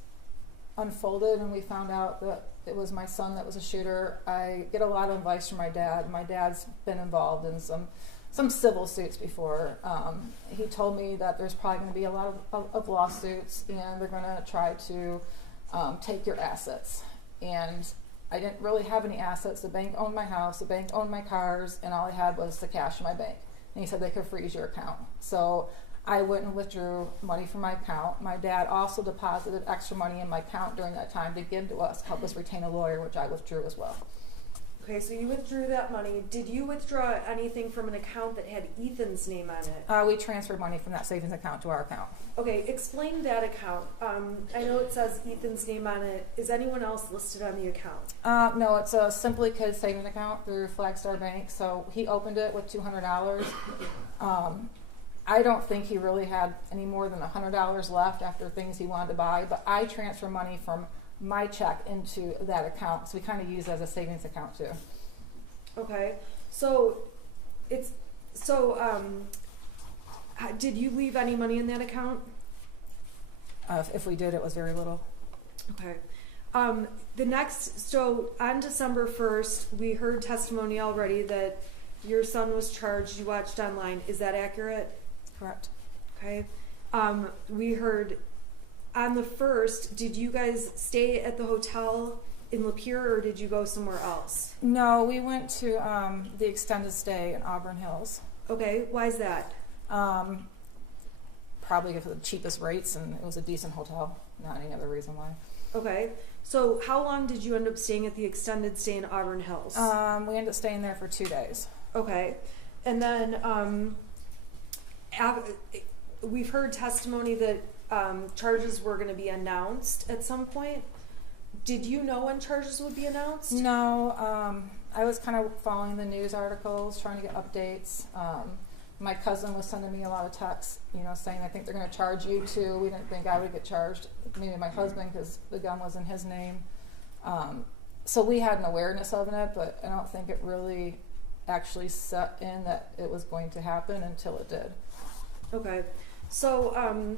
unfolded and we found out that it was my son that was a shooter, I get a lot of advice from my dad. My dad's been involved in some civil suits before. He told me that there's probably going to be a lot of lawsuits, and they're going to try to take your assets. And I didn't really have any assets. The bank owned my house, the bank owned my cars, and all I had was the cash in my bank. And he said they could freeze your account. So I went and withdrew money from my account. My dad also deposited extra money in my account during that time to give to us, help us retain a lawyer, which I withdrew as well. Okay, so you withdrew that money. Did you withdraw anything from an account that had Ethan's name on it? We transferred money from that savings account to our account. Okay, explain that account. I know it says Ethan's name on it. Is anyone else listed on the account? No, it's a Simply Kids savings account through Flagstar Bank. So he opened it with $200. I don't think he really had any more than $100 left after things he wanted to buy, but I transfer money from my check into that account, so we kind of use it as a savings account too. Okay, did you leave any money in that account? If we did, it was very little. Okay. So on December 1st, we heard testimony already that your son was charged. You watched online. Is that accurate? Correct. Okay. We heard on the 1st, did you guys stay at the hotel in Lapeer, or did you go somewhere else? No, we went to the extended stay in Auburn Hills. Okay. Why is that? Probably for the cheapest rates, and it was a decent hotel. Not any other reason why. Okay. So how long did you end up staying at the extended stay in Auburn Hills? We ended up staying there for 2 days. Okay. And then we've heard testimony that charges were going to be announced at some point. Did you know when charges would be announced? No. I was kind of following the news articles, trying to get updates. My cousin was sending me a lot of texts, saying, I think they're going to charge you too. We didn't think I would get charged. Maybe my husband, because the gun was in his name. So we had an awareness of it, but I don't think it really actually set in that it was going to happen until it did. Okay. So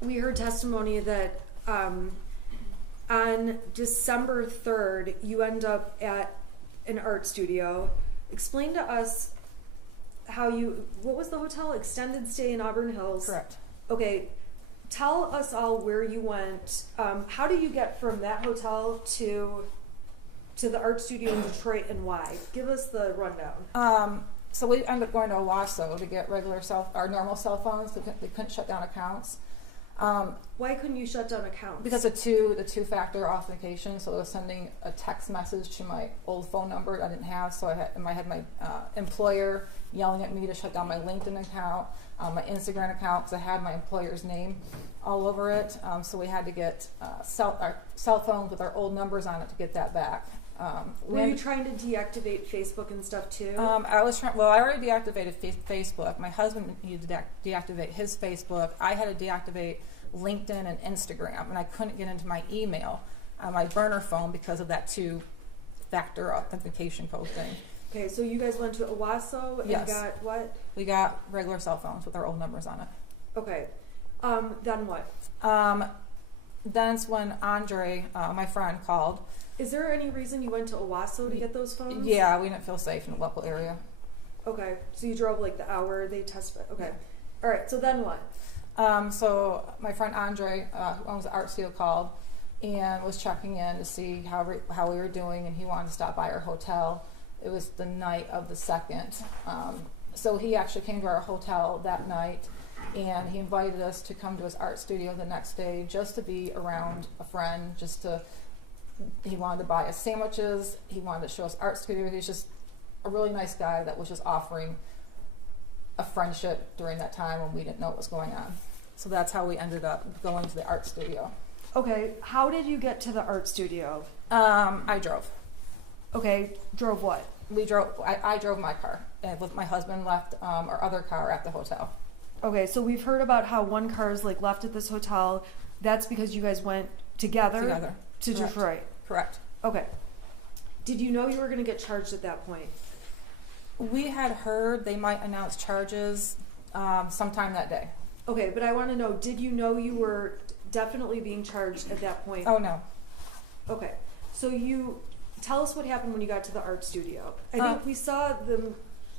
we heard testimony that on December 3rd, you end up at an art studio. Explain to us what was the hotel? Extended stay in Auburn Hills. Correct. Okay. Tell us all where you went. How do you get from that hotel to the art studio in Detroit, and why? Give us the rundown. So we ended up going to Owasso to get our normal cell phones. They couldn't shut down accounts. Why couldn't you shut down accounts? Because the two-factor authentication, so it was sending a text message to my old phone number I didn't have, so I had my employer yelling at me to shut down my LinkedIn account, my Instagram account, because I had my employer's name all over it, so we had to get our cell phones with our old numbers on it to get that back. Were you trying to deactivate Facebook and stuff too? I was trying. Well, I already deactivated Facebook. My husband needed to deactivate his Facebook. I had to deactivate LinkedIn and Instagram, and I couldn't get into my email on my burner phone because of that two-factor authentication code thing. Okay, so you guys went to Owasso and Yes. got what? We got regular cell phones with our old numbers on it. Okay. Then what? Then it's when Andre, my friend, called. Is there any reason you went to Owasso to get those phones? Yeah, we didn't feel safe in the local area. Okay, so you drove like the hour they tested. Okay. All right, so then what? So my friend Andre, who owns the art studio, called and was checking in to see how we were doing, and he wanted to stop by our hotel. It was the night of the 2nd. So he actually came to our hotel that night, and he invited us to come to his art studio the next day just to be around a friend, he wanted to buy us sandwiches, he wanted to show us art studio. He's just a really nice guy that was just offering a friendship during that time when we didn't know what was going on. So that's how we ended up going to the art studio. Okay, how did you get to the art studio? I drove. Okay, drove what? I drove my car, and my husband left our other car at the hotel. Okay, so we've heard about how one car is like left at this hotel. That's because you guys went together to Correct. Detroit. Correct. Okay. Did you know you were going to get charged at that point? We had heard they might announce charges sometime that day. Okay, but I want to know, did you know you were definitely being charged at that point? Oh, no. Okay. So tell us what happened when you got to the art studio. I think we saw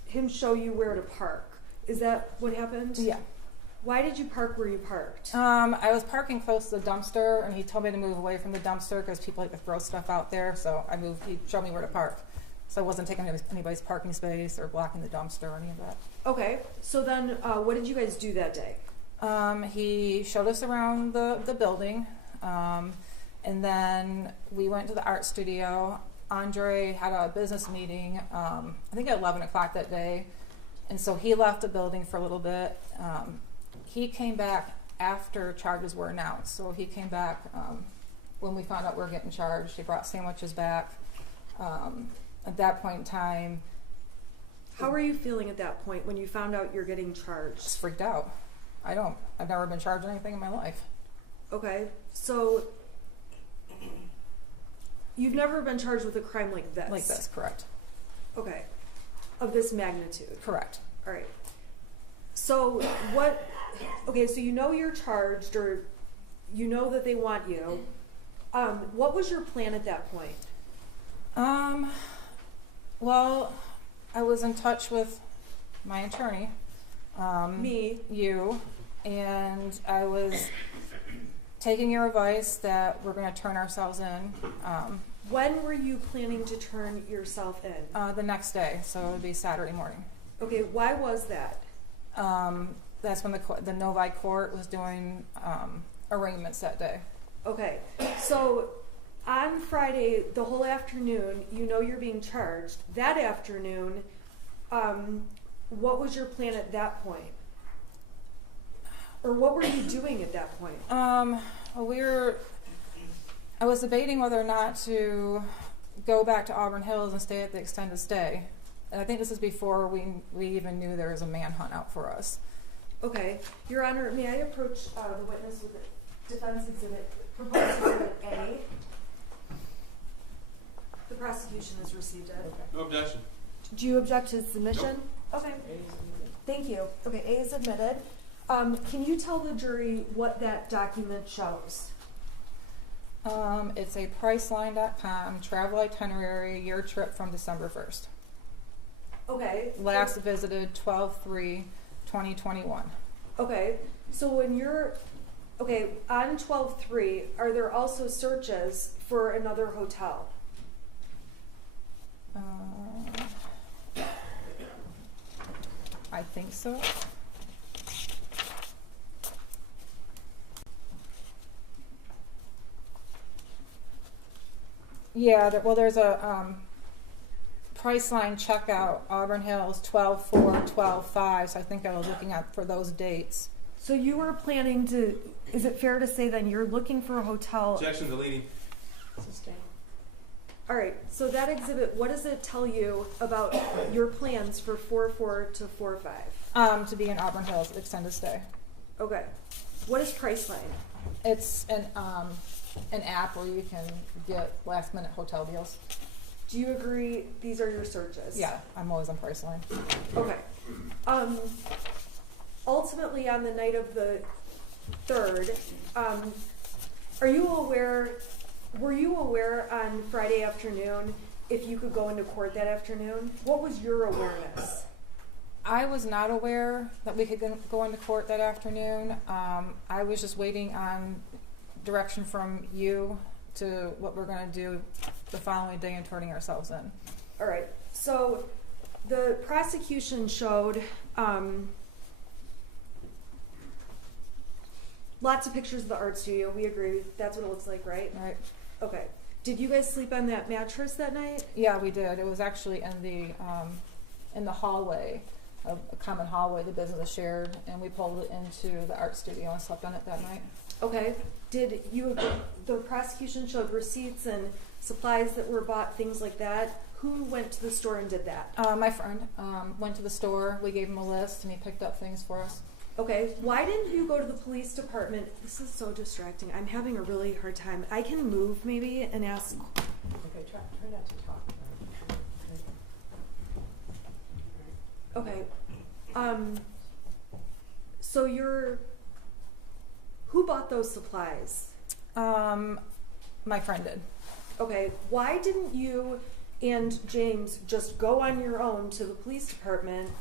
him show you where to park. Is that what happened? Yeah. Why did you park where you parked? I was parking close to the dumpster, and he told me to move away from the dumpster because people like to throw stuff out there. So I moved. He showed me where to park. So I wasn't taking anybody's parking space or blocking the dumpster or any of that. Okay. So then what did you guys do that day? He showed us around the building, and then we went to the art studio. Andre had a business meeting, I think at 11 o'clock that day, and so he left the building for a little bit. He came back after charges were announced, so he came back when we found out we were getting charged. He brought sandwiches back. At that point in time, How were you feeling at that point when you found out you're getting charged? just freaked out. I've never been charged anything in my life. Okay, so you've never been charged with a crime like this? Like this, correct. Okay, of this magnitude. Correct. All right. So okay, so you know you're charged, or you know that they want you. What was your plan at that point? Well, I was in touch with my attorney. Me. You. And I was taking your advice that we're going to turn ourselves in. When were you planning to turn yourself in? The next day, so it would be Saturday morning. Okay, why was that? That's when the Novi court was doing arraignments that day. Okay, so on Friday, the whole afternoon, you know you're being charged. That afternoon, what was your plan at that point? Or what were you doing at that point? I was debating whether or not to go back to Auburn Hills and stay at the extended stay. And I think this is before we even knew there was a manhunt out for us. Okay, Your Honor, may I approach the witness with the defense exhibit, proposed exhibit A? The prosecution has received it. No objection. Do you object to submission? Okay. Thank you. Okay, A is admitted. Can you tell the jury what that document shows? It's a Priceline.com travel itinerary, year trip from December 1st. Okay. Last visited 12/3/2021. Okay, so when you're, on 12/3, are there also searches for another hotel? I think so. Yeah, there's a Priceline checkout, Auburn Hills, 12/4, 12/5. So I think I was looking at for those dates. So you were planning to, is it fair to say then you're looking for a hotel? Objection deleting. Sustain. All right, so that exhibit, what does it tell you about your plans for 4/4 to 4/5? To be in Auburn Hills, extended stay. Okay. What is Priceline? It's an app where you can get last minute hotel deals. Do you agree these are your searches? Yeah, I'm always on Priceline. Okay. Ultimately, on the night of the 3rd, were you aware on Friday afternoon if you could go into court that afternoon? What was your awareness? I was not aware that we could go into court that afternoon. I was just waiting on direction from you to what we're going to do the following day and turning ourselves in. All right. So the prosecution showed lots of pictures of the art studio. We agree. That's what it looks like, right? Right. Okay. Did you guys sleep on that mattress that night? Yeah, we did. It was actually in the hallway, a common hallway the business shared, and we pulled it into the art studio and slept on it that night. Okay. Did you? The prosecution showed receipts and supplies that were bought, things like that. Who went to the store and did that? My friend went to the store. We gave him a list, and he picked up things for us. Okay. Why didn't you go to the police department? This is so distracting. I'm having a really hard time. I can move maybe and ask. Okay, try not to talk. Okay. So who bought those supplies? My friend did. Okay. Why didn't you and James just go on your own to the police department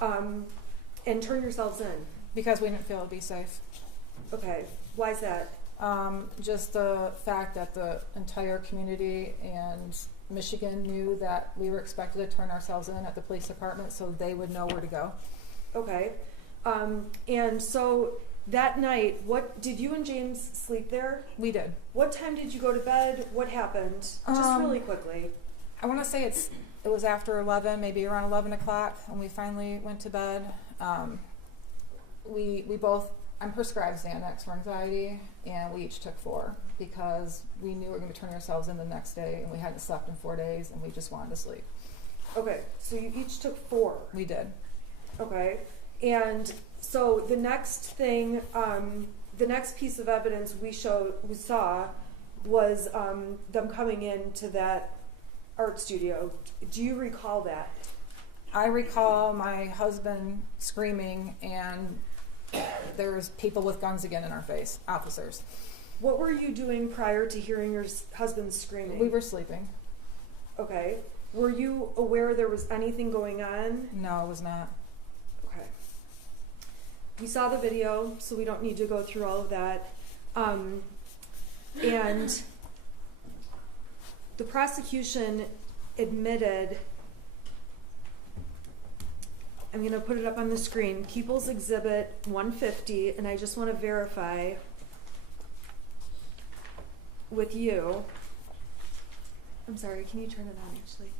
and turn yourselves in? Because we didn't feel it'd be safe. Okay. Why is that? Just the fact that the entire community and Michigan knew that we were expected to turn ourselves in at the police department, so they would know where to go. Okay. And so that night, what did you and James sleep there? We did. What time did you go to bed? What happened? Just really quickly. I want to say it was after 11, maybe around 11 o'clock, when we finally went to bed. We both, I'm prescribed Xanax for anxiety, and we each took 4 because we knew we were going to be turning ourselves in the next day, and we hadn't slept in 4 days, and we just wanted to sleep. Okay, so you each took 4. We did. Okay, and so the next thing, the next piece of evidence we saw was them coming into that art studio. Do you recall that? I recall my husband screaming, and there was people with guns again in our face, officers. What were you doing prior to hearing your husband screaming? We were sleeping. Okay. Were you aware there was anything going on? No, it was not. Okay. We saw the video, so we don't need to go through all of that. And the prosecution admitted, I'm going to put it up on the screen, People's Exhibit 150, and I just want to verify with you. I'm sorry, can you turn it on actually?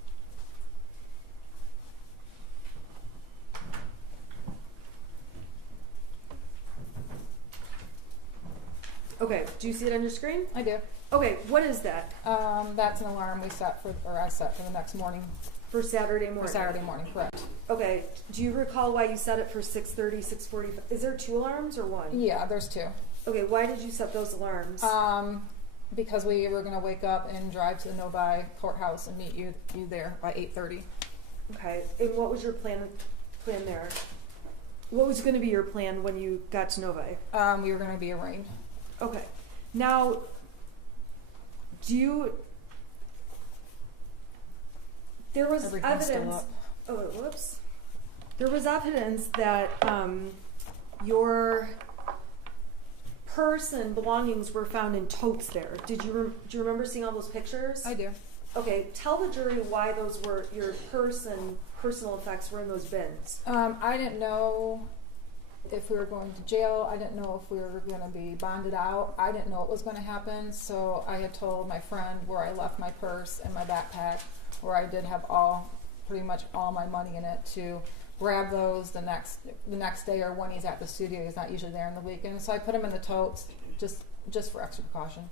Okay, do you see it on your screen? I do. Okay, what is that? That's an alarm I set for the next morning. For Saturday morning? For Saturday morning, correct. Okay, do you recall why you set it for 6:30, 6:45? Is there 2 alarms or 1? Yeah, there's 2. Okay, why did you set those alarms? Because we were going to wake up and drive to the Novi courthouse and meet you there by 8:30. Okay, and what was your plan there? What was going to be your plan when you got to Novi? We were going to be arraigned. Okay, now, there was Everything's still evidence. up. Oh, whoops. There was evidence that your purse and belongings were found in totes there. Do you remember seeing all those pictures? I do. Okay, tell the jury why those were your purse and personal effects were in those bins. I didn't know if we were going to jail. I didn't know if we were going to be bonded out. I didn't know what was going to happen. So I had told my friend where I left my purse and my backpack, where I did have pretty much all my money in it, to grab those the next day, or when he's at the studio. He's not usually there on the weekend. So I put them in the totes just for extra precaution.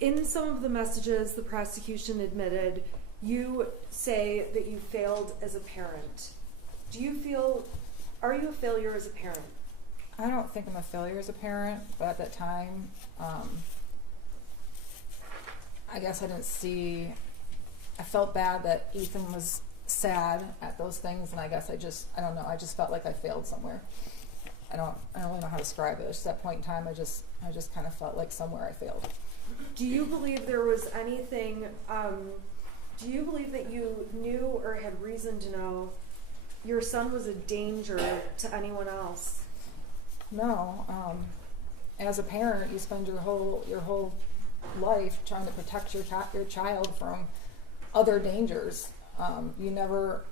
In some of the messages the prosecution admitted, you say that you failed as a parent. Are you a failure as a parent? I don't think I'm a failure as a parent, but at that time, I guess I felt bad that Ethan was sad at those things, and I guess I don't know, I just felt like I failed somewhere. I don't really know how to describe it. It's just that point in time, I just kind of felt like somewhere I failed. Do you believe there was anything, do you believe that you knew or had reason to know your son was a danger to anyone else? No. As a parent, you spend your whole life trying to protect your child from other dangers. You never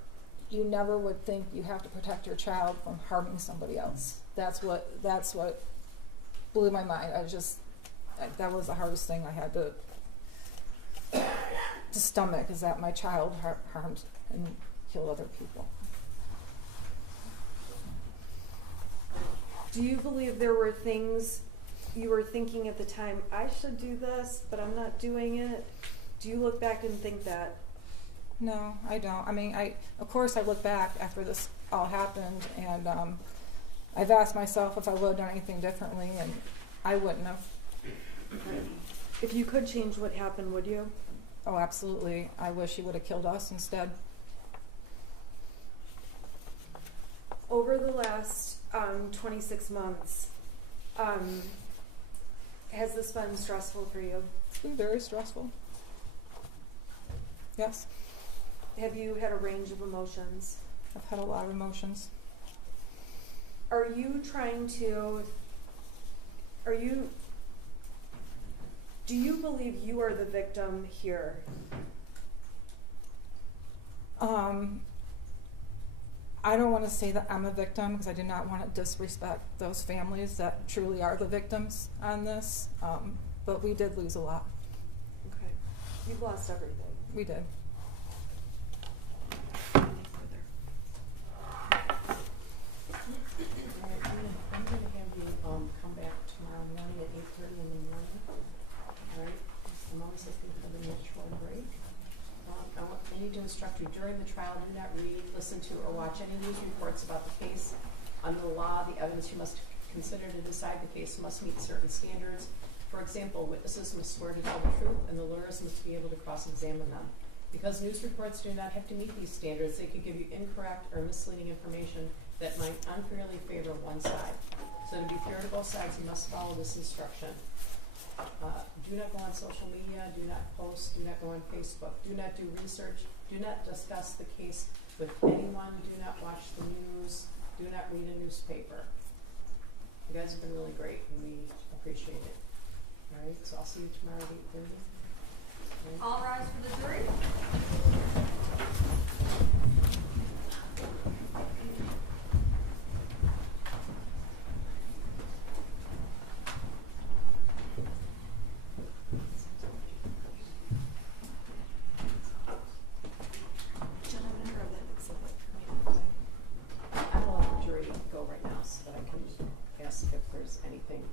would think you have to protect your child from harming somebody else. That's what blew my mind. That was the hardest thing I had to stomach, is that my child harmed and killed other people. Do you believe there were things you were thinking at the time, I should do this, but I'm not doing it? Do you look back and think that? No, I don't. I mean, of course I look back after this all happened, and I've asked myself if I would have done anything differently, and I wouldn't have. If you could change what happened, would you? Oh, absolutely. I wish he would have killed us instead. Over the last 26 months, has this been stressful for you? It's been very stressful. Yes. Have you had a range of emotions? I've had a lot of emotions. Do you believe you are the victim here? I don't want to say that I'm a victim, because I do not want to disrespect those families that truly are the victims on this. But we did lose a lot. Okay. You've lost everything. We did. I'm gonna have you come back tomorrow morning at 8:30 in the morning. All right, the mom says we have a natural break. I need to instruct you during the trial, do not read, listen to, or watch any news reports about the case. Under the law, the evidence you must consider to decide the case must meet certain standards. For example, witnesses must swear to tell the truth, and the lawyers must be able to cross-examine them. Because news reports do not have to meet these standards, they could give you incorrect or misleading information that might unfairly favor one side. So to be fair to both sides, you must follow this instruction. Do not go on social media, do not post, do not go on Facebook, do not do research, do not discuss the case with anyone, do not watch the news, do not read a newspaper. You guys have been really great, and we appreciate it. All right, so I'll see you tomorrow at 8:30. Okay. All rise for the jury. Jen, I'm gonna grab that exhibit for me, okay? I'm gonna let the jury go right now so that I can ask if there's anything.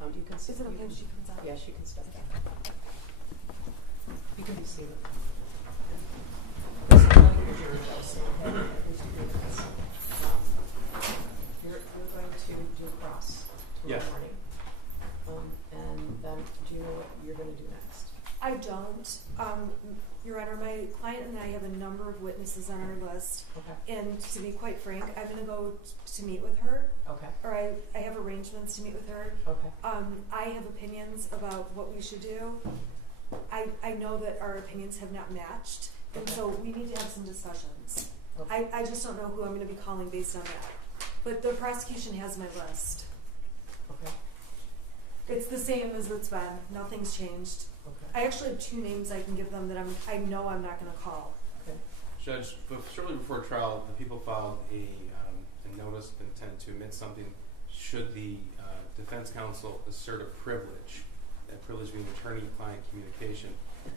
Do you Is consider? it okay if she comes out? Yeah, she can step down. You can be seated. Just letting the jury go, so we have who's to do this. You're going to do a cross tomorrow Yes. morning. And then, do you know what you're going to do next? I don't. Your Honor, my client and I have a number of witnesses on our list, Okay. and to be quite frank, I'm going to go to meet with her, Okay. or I have arrangements to meet with her. Okay. I have opinions about what we should do. I know that our opinions have not matched, and Okay. so we need to have some discussions. Okay. I just don't know who I'm going to be calling based on that. But the prosecution has my list. Okay. It's the same as it's been. Nothing's changed. Okay. I actually have 2 names I can give them that I know I'm not going to call. Okay. Judge, shortly before trial, the people filed an a notice of intent to admit something should the defense counsel assert a privilege, that privilege being attorney-client communication.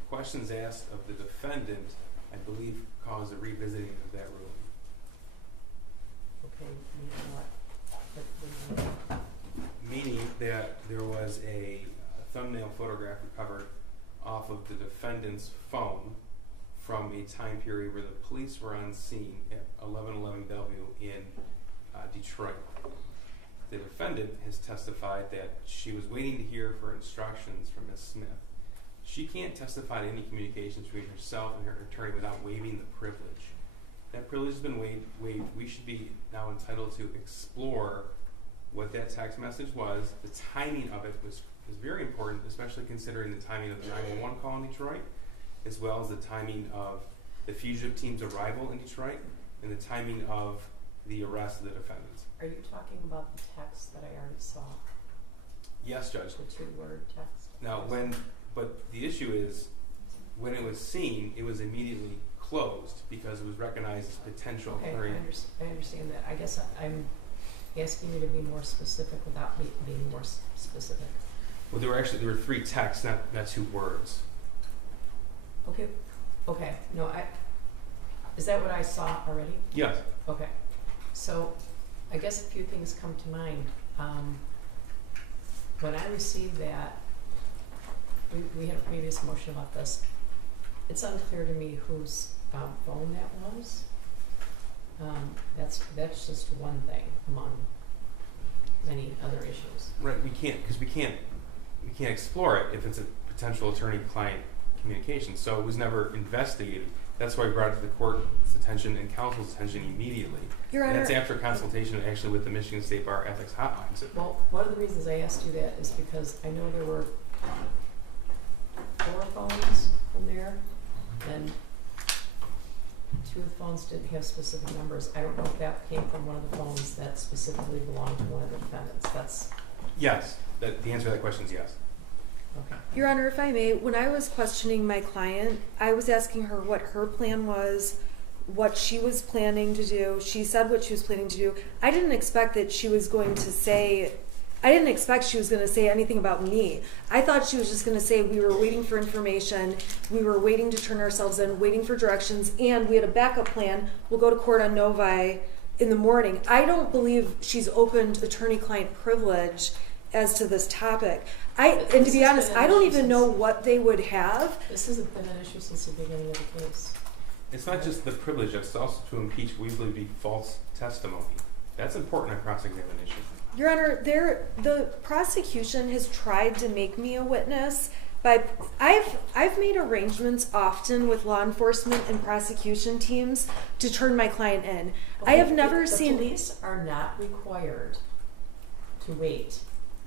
Questions asked of the defendant, I believe, caused a revisiting of that ruling. Okay, you know what? Meaning that there was a thumbnail photograph recovered off of the defendant's phone from a time period where the police were on scene at 1111 Bellevue in Detroit. The defendant has testified that she was waiting to hear for instructions from Ms. Smith. She can't testify to any communications between herself and her attorney without waiving the privilege. That privilege has been waived. We should be now entitled to explore what that text message was. The timing of it was very important, especially considering the timing of the 911 call in Detroit, as well as the timing of the fugitive team's arrival in Detroit, and the timing of the arrest of the defendants. Are you talking about the text that I already saw? Yes, Judge. The 2-word text? Now, but the issue is, when it was seen, it was immediately closed because it was recognized as potential. Okay, I understand that. I guess I'm asking you to be more specific without me being more specific. Well, there were 3 texts, not 2 words. Okay. No, is that what I saw already? Yes. Okay. So, I guess a few things come to mind. When I received that, we had a previous motion about this. It's unclear to me whose phone that was. That's just one thing among many other issues. Right. We can't explore it if it's a potential attorney-client communication. So it was never investigated. That's why we brought it to the court's attention and counsel's attention immediately. Your Honor, and that's after consultation actually with the Michigan State Bar Ethics Hotline. Well, one of the reasons I asked you that is because I know there were 4 phones from there, and 2 of the phones didn't have specific numbers. I don't know if that came from one of the phones that specifically belonged to one of the defendants. Yes. The answer to that question is yes. Okay. Your Honor, if I may, when I was questioning my client, I was asking her what her plan was, what she was planning to do. She said what she was planning to do. I didn't expect she was going to say anything about me. I thought she was just going to say we were waiting for information, we were waiting to turn ourselves in, waiting for directions, and we had a backup plan. We'll go to court on Novi in the morning. I don't believe she's opened attorney-client privilege as to this topic. And to be honest, I don't even know what they would have. This hasn't been an issue since the beginning of the case. It's not just the privilege, it's also to impeach what we believe to be false testimony. That's important in cross-examination. Your Honor, the prosecution has tried to make me a witness, but I've made arrangements often with law enforcement and prosecution teams to turn my client in. Okay, I have never seen. The police are not required to wait.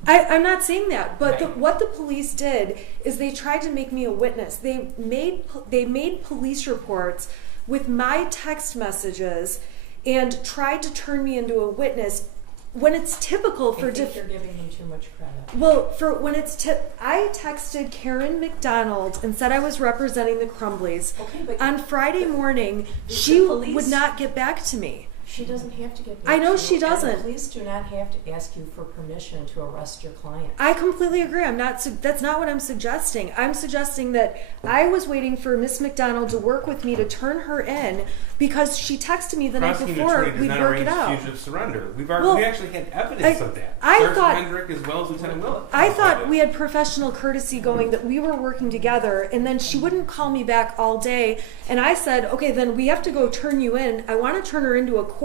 I'm not saying that, but Right. what the police did is they tried to make me a witness. They made police reports with my text messages and tried to turn me into a witness when it's typical for I think you're giving them too much credit. Well, for when it's I texted Karen McDonald and said I was representing the Crumbleys. Okay, but On Friday morning, the she police- would not get back to me. she doesn't have to get back I know to you, she and the doesn't. police do not have to ask you for permission to arrest your client. I completely agree. That's not what I'm suggesting. I'm suggesting that I was waiting for Miss McDonald to work with me to turn her in because she texted me the night Prosecuting before attorney does we'd not work arrange it out. fugitive surrender. We Well, actually had evidence of that. I Sergeant thought- Hendrick as well as Lieutenant Willett. I thought we had professional courtesy going, that we were working together, and then she wouldn't call me back all day. And I said, okay, then we have to go turn you in. I want to turn her into a court.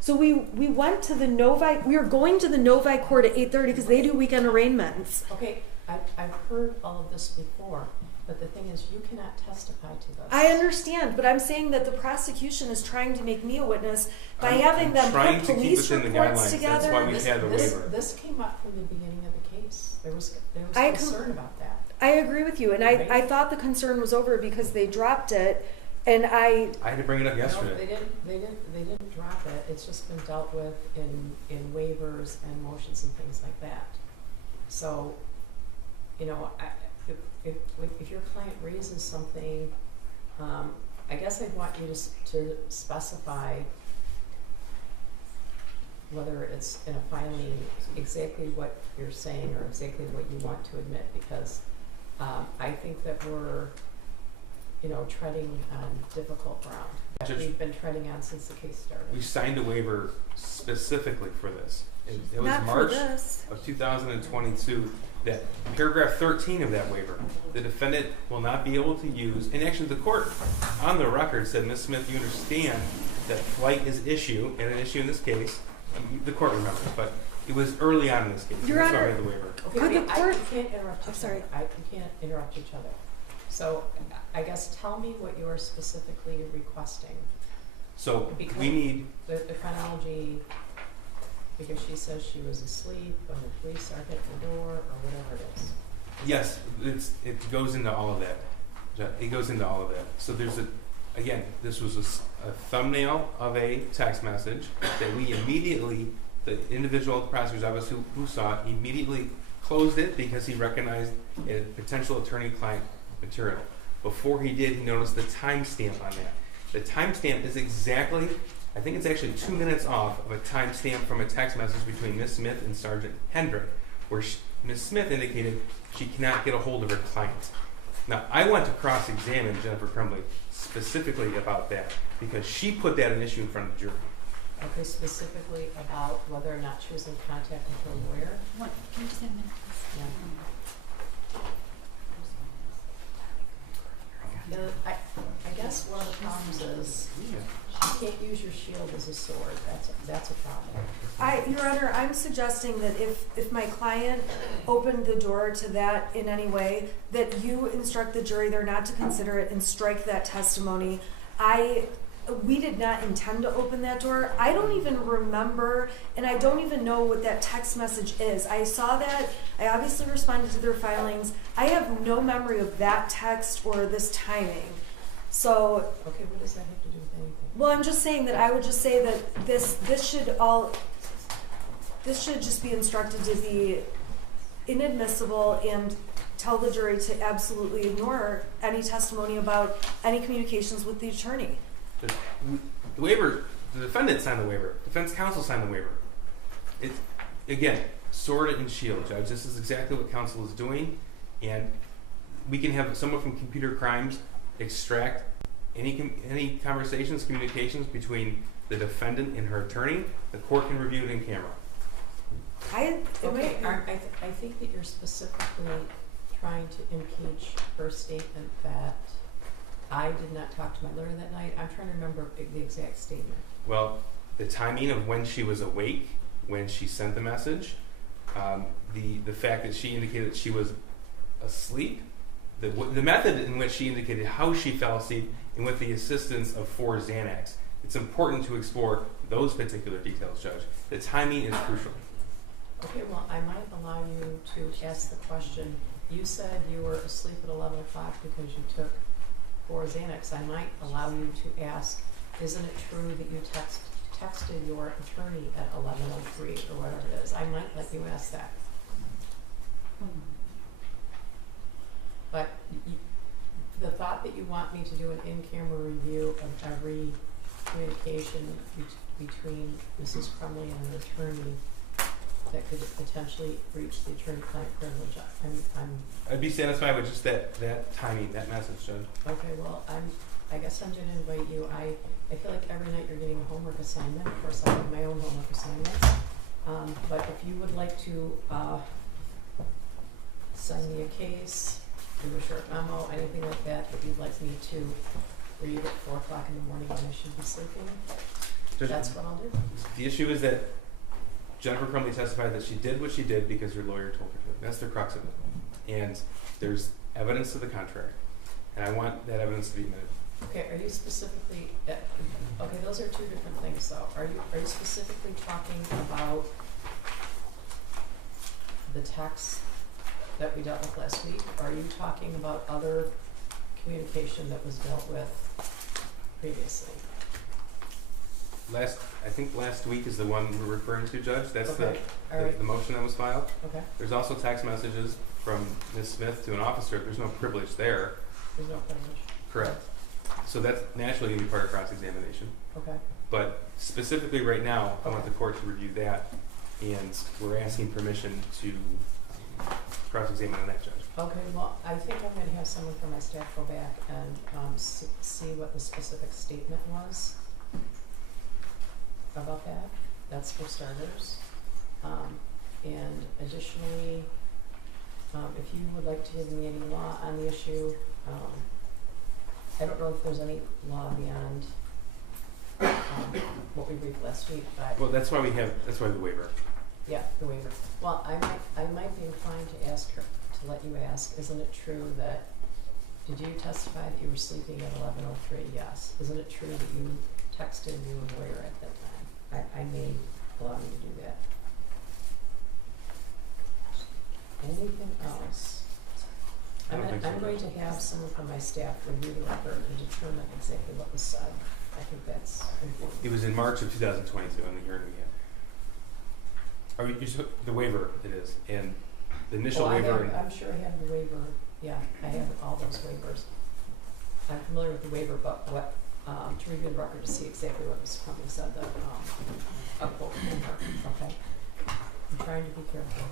So we went to the Novi. We were going to the Novi court at 8:30 because they do weekend arraignments. Okay, I've heard all of this before, but the thing is, you cannot testify to this. I understand, but I'm saying that the prosecution is trying to make me a witness by I'm having them trying put to keep police within the reports guidelines. together. That's why we've had the waiver. This came up from the beginning of the case. There was I concern about that. I agree with you, and Right. I thought the concern was over because they dropped it, and I I had to bring it up No, yesterday. they didn't drop it. It's just been dealt with in waivers and motions and things like that. So, you know, if your client raises something, I guess I'd want you to specify whether it's in a filing exactly what you're saying or exactly what you want to admit, because I think that we're, treading on difficult ground that Judge, we've been treading on since the case started. We signed a waiver specifically for this. It was Not for March this. of 2022 that paragraph 13 of that waiver, the defendant will not be able to use, and actually the court on the record said, Ms. Smith, you understand that flight is issue, and an issue in this case, the court remembers, but it was early on in this case. Your That's why Honor- we had the waiver. Okay, Could the wait, court- you can't interrupt I'm each sorry. other. You can't interrupt each other. So I guess tell me what you are specifically requesting. So Because we need, the chronology, because she says she was asleep when the police are hit the door or whatever it is. yes, it goes into all of that. It goes into all of that. So there's again, this was a thumbnail of a text message that we immediately, the individual at the prosecutor's office who saw it, immediately closed it because he recognized a potential attorney-client material. Before he did, he noticed the timestamp on that. The timestamp is exactly, I think it's actually 2 minutes off of a timestamp from a text message between Ms. Smith and Sergeant Hendrick, where Ms. Smith indicated she cannot get a hold of her client. Now, I want to cross-examine Jennifer Crumbley specifically about that because she put that an issue in front of the jury. Okay, specifically about whether or not she was in contact with her lawyer. Can you just have a minute, please? Yeah. I guess one of the problems is you can't use your shield as a sword. That's a problem. Your Honor, I'm suggesting that if my client opened the door to that in any way, that you instruct the jury they're not to consider it and strike that testimony. We did not intend to open that door. I don't even remember, and I don't even know what that text message is. I saw that. I obviously responded to their filings. I have no memory of that text or this timing. So, Okay, what does that have to do with anything? well, I'm just saying that I would just say that this should just be instructed to be inadmissible and tell the jury to absolutely ignore any testimony about any communications with the attorney. The waiver, the defendant signed the waiver. Defense counsel signed the waiver. It's, again, sword and shield, Judge. This is exactly what counsel is doing. And we can have someone from computer crimes extract any conversations, communications between the defendant and her attorney. The court can review it in camera. I think that you're specifically trying to impeach her statement that I did not talk to my lawyer that night. I'm trying to remember the exact statement. Well, the timing of when she was awake, when she sent the message, the fact that she indicated that she was asleep, the method in which she indicated how she fell asleep, and with the assistance of 4 Xanax. It's important to explore those particular details, Judge. The timing is crucial. Okay, well, I might allow you to ask the question. You said you were asleep at 11 o'clock because you took 4 Xanax. I might allow you to ask, isn't it true that you texted your attorney at 11:03 or whatever it is? I might let you ask that. But the thought that you want me to do an in-camera review of every communication between Mrs. Crumbley and her attorney that could potentially breach the attorney-client privilege, I'd be satisfied with just that timing, that message, Judge. okay, well, I guess I'm gonna invite you. I feel like every night you're getting a homework assignment. Of course, I have my own homework assignments. But if you would like to send me a case, do a short memo, anything like that you'd like me to read at 4 o'clock in the morning when I should be sleeping, Judge, that's what I'll do. the issue is that Jennifer Crumbley testified that she did what she did because her lawyer told her to. That's the crux of it. And there's evidence to the contrary. And I want that evidence to be admitted. Okay, are you specifically, okay, those are two different things though. Are you specifically talking about the text that we dealt with last week? Or are you talking about other communication that was dealt with previously? I think last week is the one we're referring to, Judge. That's Okay, all right. the motion that was filed. Okay, There's also text messages from Ms. Smith to an officer. There's no privilege there. there's no privilege. Correct. So that's naturally going to be part of cross-examination. Okay. But specifically right now, I want the court to review that, and we're asking permission to cross-examine on that, Judge. Okay, well, I think I'm gonna have someone from my staff go back and, see what the specific statement was about that. That's for starters. And additionally, if you would like to give me any law on the issue, I don't know if there's any law beyond, what we briefed last week, but. Well, that's why the waiver. Yeah, the waiver. Well, I might be inclined to ask her, to let you ask, isn't it true that, did you testify that you were sleeping at 11:03? Yes. Isn't it true that you texted your lawyer at that time? I may allow you to do that. Anything else? I don't think so. I'm going to have someone from my staff review the record and determine exactly what was said. I think that's important. It was in March of 2022 on the hearing we had. The waiver, it is, and the initial waiver. I'm sure I have the waiver. Yeah, I have all those waivers. I'm familiar with the waiver, but what, to review the record to see exactly what Ms. Crumbley said, that, a quote from her, okay? I'm trying to be careful.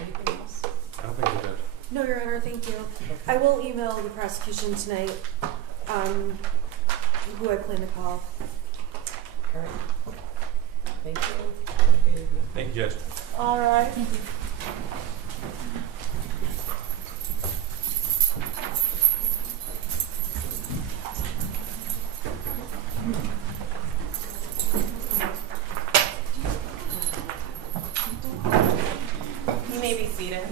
Anything else? I don't think so, Judge. No, Your Honor, thank you. Okay. I will email the prosecution tonight, who I plan to call. All right. Thank you. Have a good evening. Thank you, Judge. All right. You may be seated.